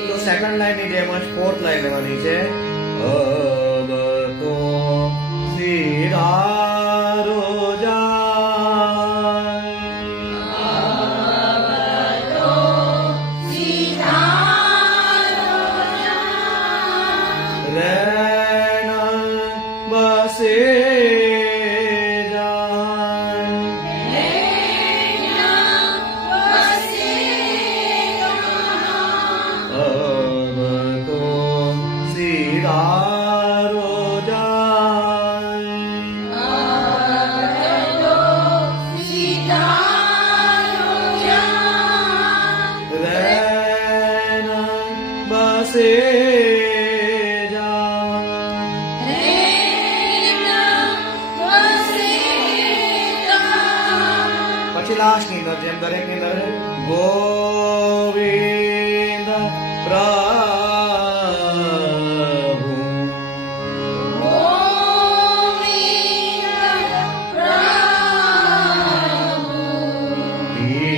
તો સેકન્ડ લાઈન ની જેમ જ ફોર્થ લાઈન લેવાની છે અબ તો સિરારો જાય બસે अब तो सिरारो रैन बसे પછી લાસ્ટ ની અંદર જેમ દરેક ની અંદર ગોવિંદ પ્રભુ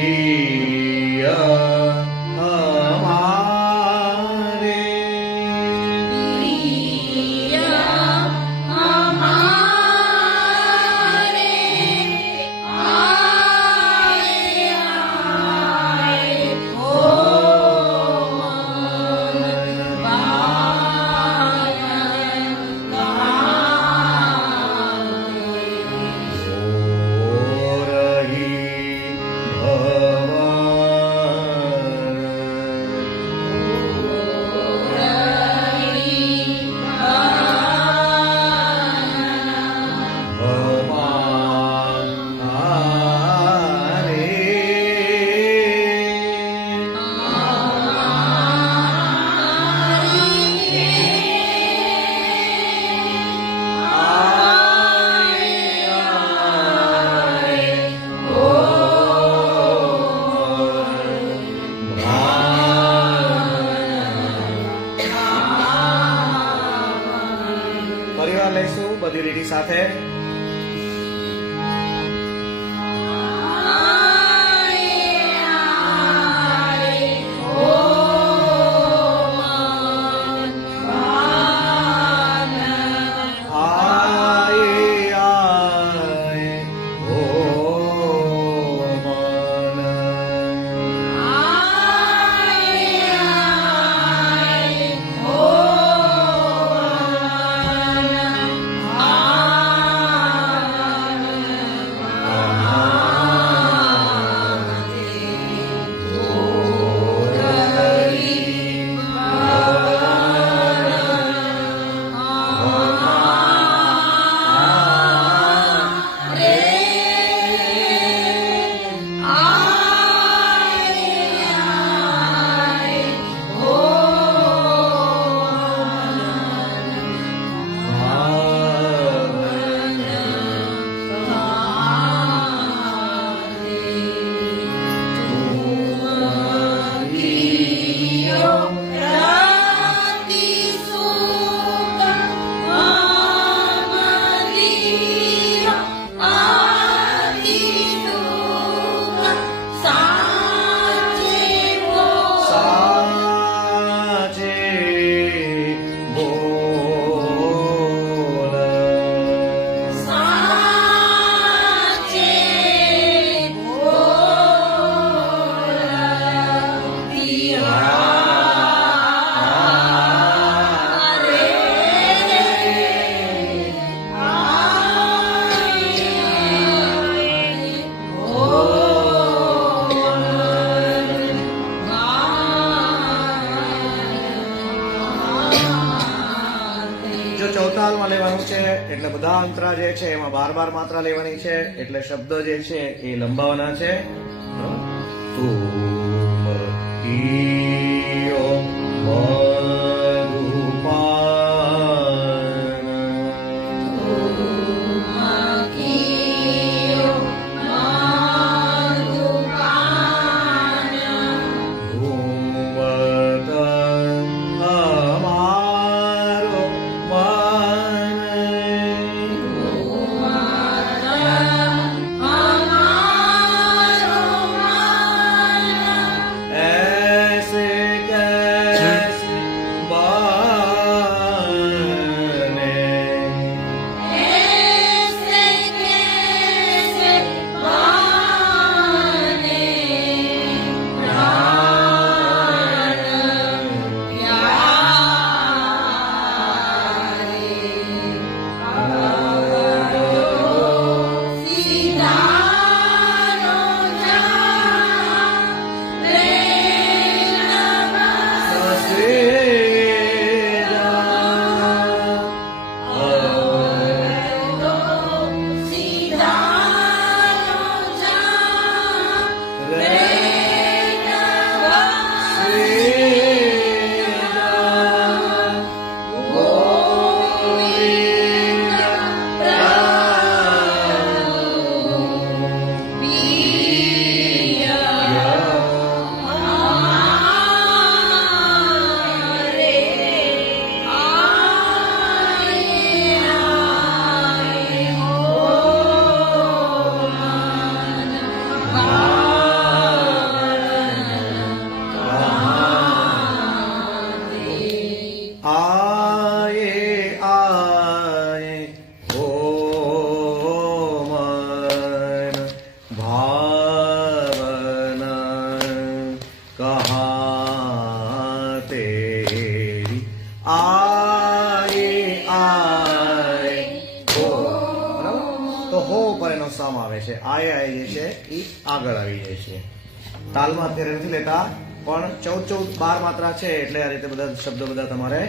પ્રિય હમારે ફરીવાર લઈશું બધી લીટી સાથે. ચૌતાલમાં લેવાનું છે એટલે બધા અંતરા જે છે એમાં 12 માત્રા લેવાની છે, એટલે શબ્દો જે છે એ લંબાવવાના છે. તુમ ઈયો સમ આવે છે. આય જે છે એ આગળ આવી જાય છે. તાલમાં અત્યારે નથી લેતા, પણ 14 માત્રા છે એટલે આ રીતે બધા શબ્દો બધા તમારે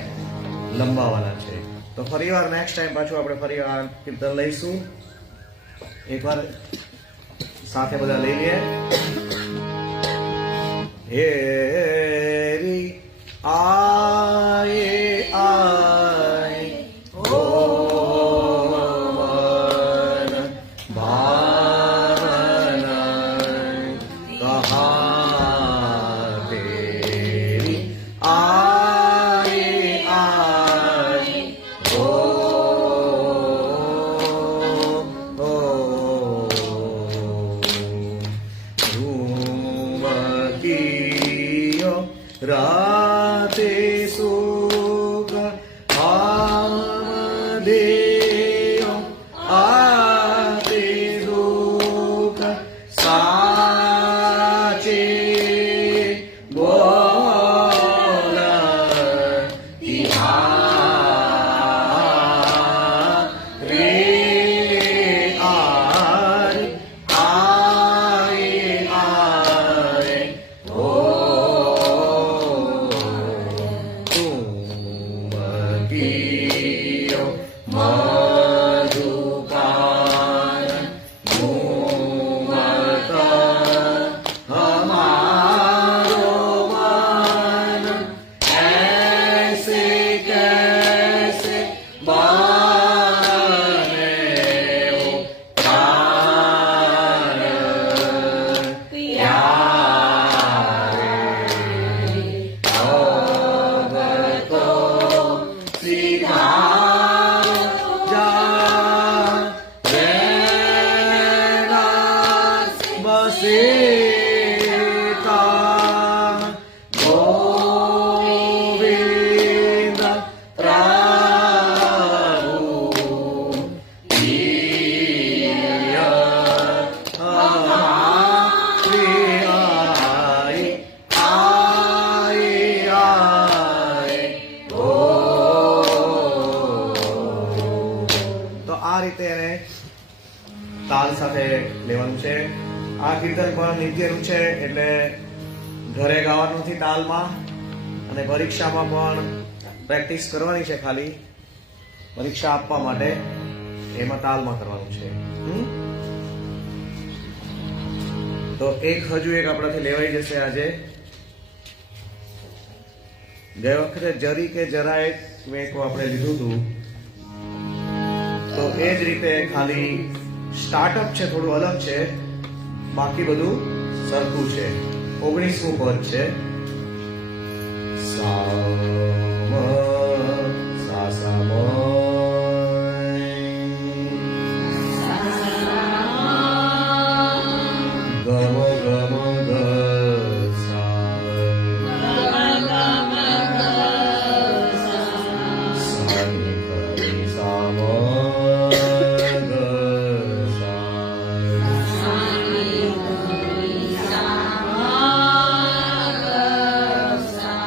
લંબાવવાના છે. તો ફરીવાર નેક્સ્ટ ટાઈમ પાછું આપણે ફરીવાર કીર્તન લઈશું. એકવાર સાથે બધા લઈ લઈએ. હેરી આયે આય ઓ મન ભાવના કહા તેરી આયે આય ઓ દેયો આતે દુઃખ સાચે બોલ રે આરે આરે ઓ તુમકીયો મધુપાન ગુમત હમારો મન એસે કેસે બને ઓ પ્રાણ પ્યારે ભગતો સીધા જા રેના બસેતા ગોવિંદ પ્રભુ પ્રિય તો આ રીતે એને તાલ સાથે લેવાનું છે. આ કીર્તન પણ નિત્યનું છે એટલે ઘરે ગાવાનું નથી તાલમાં, અને પરીક્ષામાં પણ પ્રેક્ટિસ કરવાની છે. ખાલી પરીક્ષા આપવા માટે એમાં તાલમાં કરવાનું છે. તો એક હજુ એક આપણાથી લેવાઈ જશે આજે. ગઈ વખતે જરી કે જરાય મેં આપણે લીધું હતું, તો એ જ રીતે ખાલી સ્ટાર્ટઅપ છે થોડું અલગ છે, બાકી બધું સરખું છે. 19મું પદ છે. સામ સાસમ ગમ ગમ ગ સા સાની કરી સામ ગ સા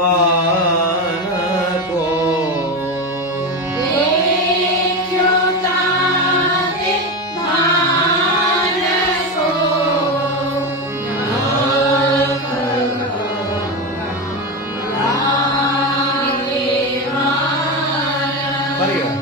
બાળકો દેખ્યોતાને માનસો ફરી વાર.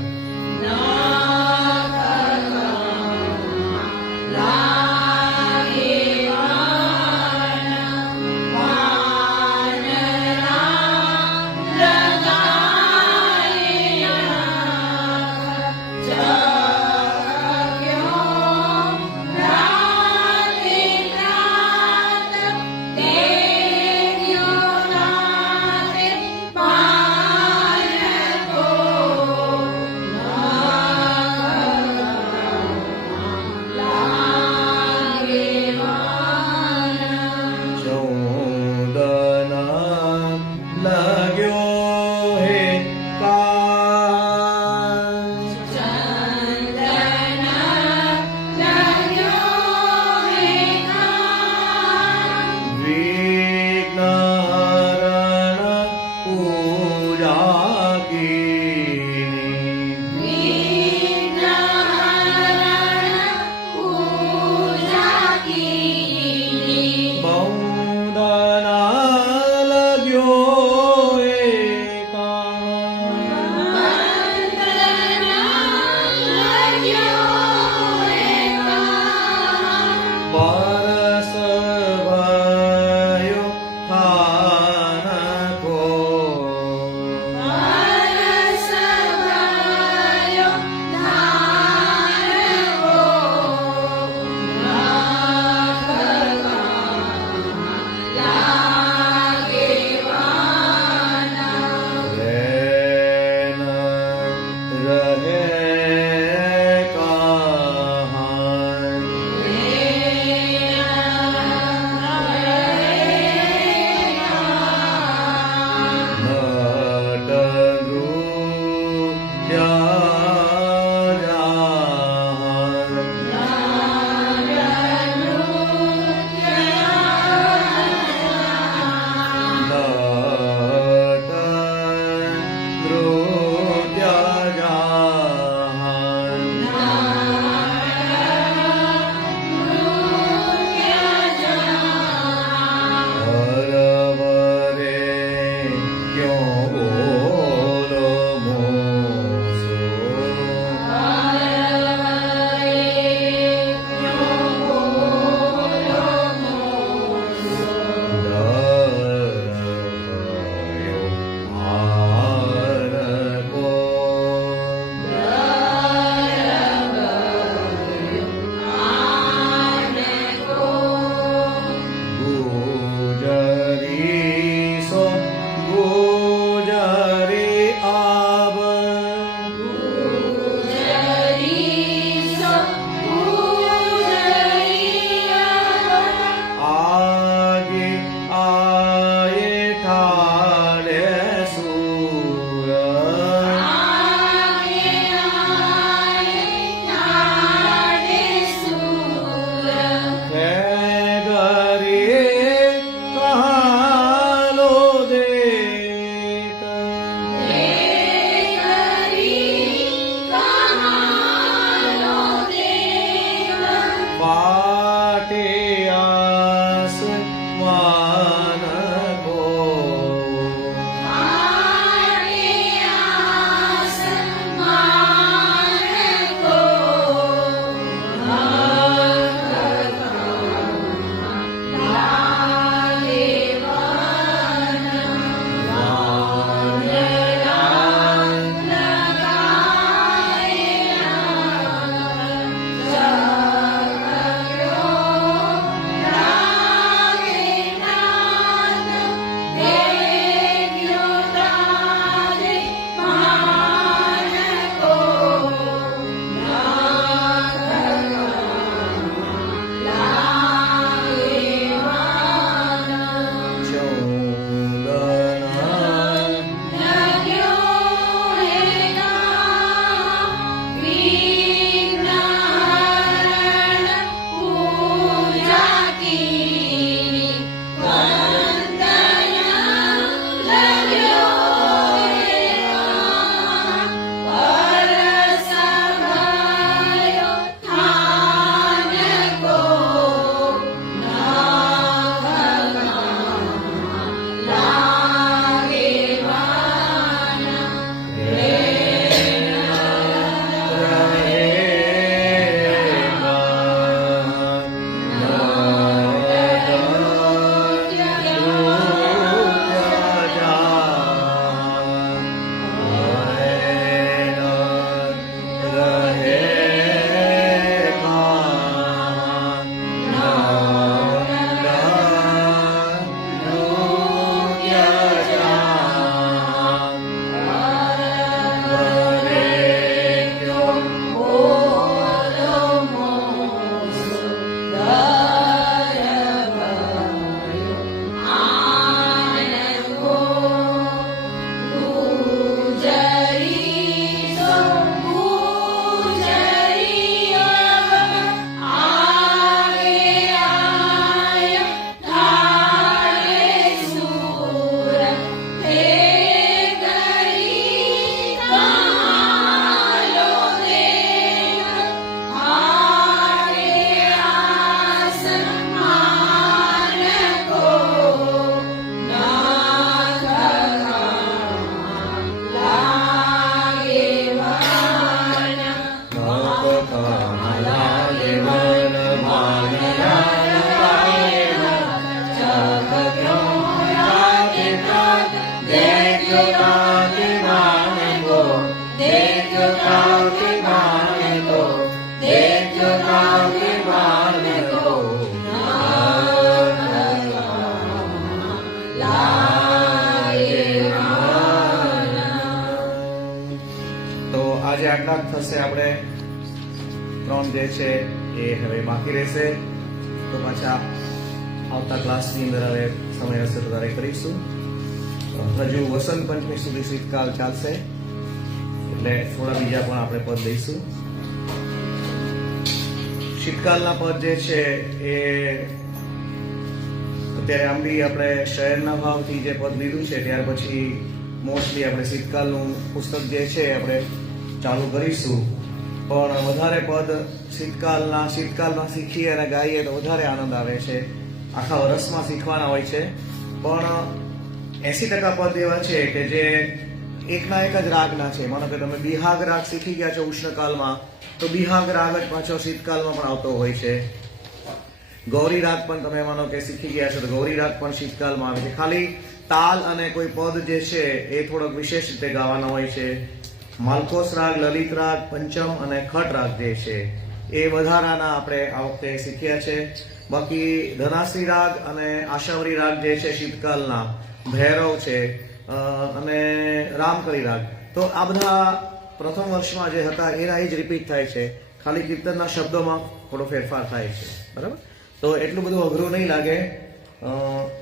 देखो काके मान को देखो काके मान को देखो काके मान को તો આજે આટલા જ થશે. આપણે 3 જે છે એ હવે બાકી રહેશે. તો પાછા આવતા ક્લાસની અંદર હવે સમય હશે તો ત્યારે કરીશું. હજુ વસંત પંચમી સુધી શીતકાલ ચાલશે, એટલે થોડા બીજા પણ આપણે પદ લઈશું. શીતકાલના પદ જે છે એ અત્યારે આમ બી આપણે શહેરના ભાવથી જે પદ લીધું છે, ત્યાર પછી મોસ્ટલી આપણે શીતકાલનું પુસ્તક જે છે આપણે ચાલુ કરીશું. પણ વધારે પદ શીતકાલમાં શીખીએ અને ગાઈએ તો વધારે આનંદ આવે છે. આખા વર્ષમાં શીખવાના હોય છે, પણ 80% પદ એવા છે કે જે એકના એક જ રાગના છે. માનો કે તમે બિહાગ રાગ શીખી ગયા છો ઉષ્ણકાલમાં, તો બિહાગ રાગ જ પાછો શીતકાલમાં પણ આવતો હોય છે. ગૌરી રાગ પણ તમે માનો કે શીખી ગયા છો તો ગૌરી રાગ પણ શીતકાલમાં આવે છે. ખાલી તાલ અને કોઈ પદ જે છે એ થોડોક વિશેષ રીતે ગાવાના હોય છે. માલકોસ રાગ, લલિત રાગ, પંચમ અને ખટ રાગ જે છે એ વધારાના આપણે આ વખતે શીખ્યા છે. બાકી ધનાશ્રી રાગ અને આશાવરી રાગ જે છે શીતકાલના, ભૈરવ છે અને રામકલી રાગ, તો આ બધા પ્રથમ વર્ષમાં જે હતા એના એ જ રિપીટ થાય છે. ખાલી કીર્તનના શબ્દોમાં થોડો ફેરફાર થાય છે. બરાબર? તો એટલું બધું અઘરું નહીં લાગે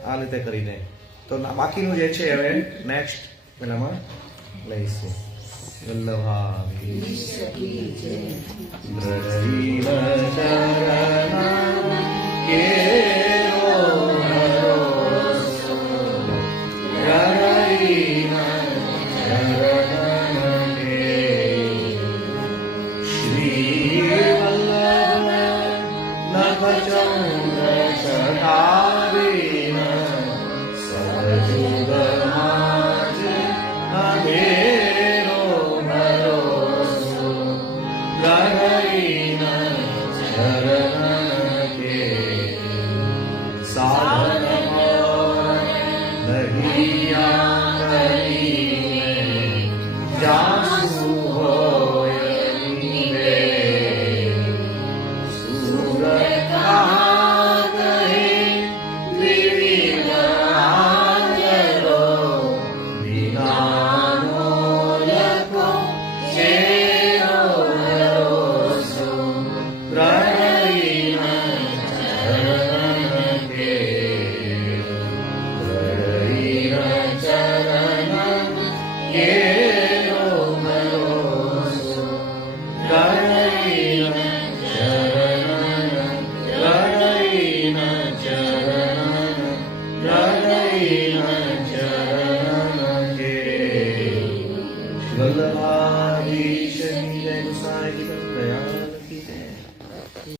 આ રીતે કરીને. તો બાકીનું જે છે હવે નેક્સ્ટ પેલામાં લઈશું. વલ્લભાવી દ્રઢીવ ચરણમ કેરો ભરોસો, દ્રઢીવ ચરણમ કે શ્રી વલ્લભ નખચંદ્ર ચટાવીન સદયુગ માજ અઘેરો ભરોસો, દ્રઢીવ ચરણ કે સાધન દહિયા કરીને જાસુ હોય નીરે, સુરત કહે ત્રિવિધ આંગરો, વિનાનો લખો ચેરો ભરોસો, દ્રઢીવ ચરણ કે દ્રઢીવ ચરણ કેરો ભરોસો, દ્રઢીવ ચરણ, દ્રઢીવ ચરણ, દ્રઢીવ ચરણ કે વલ્લભાવી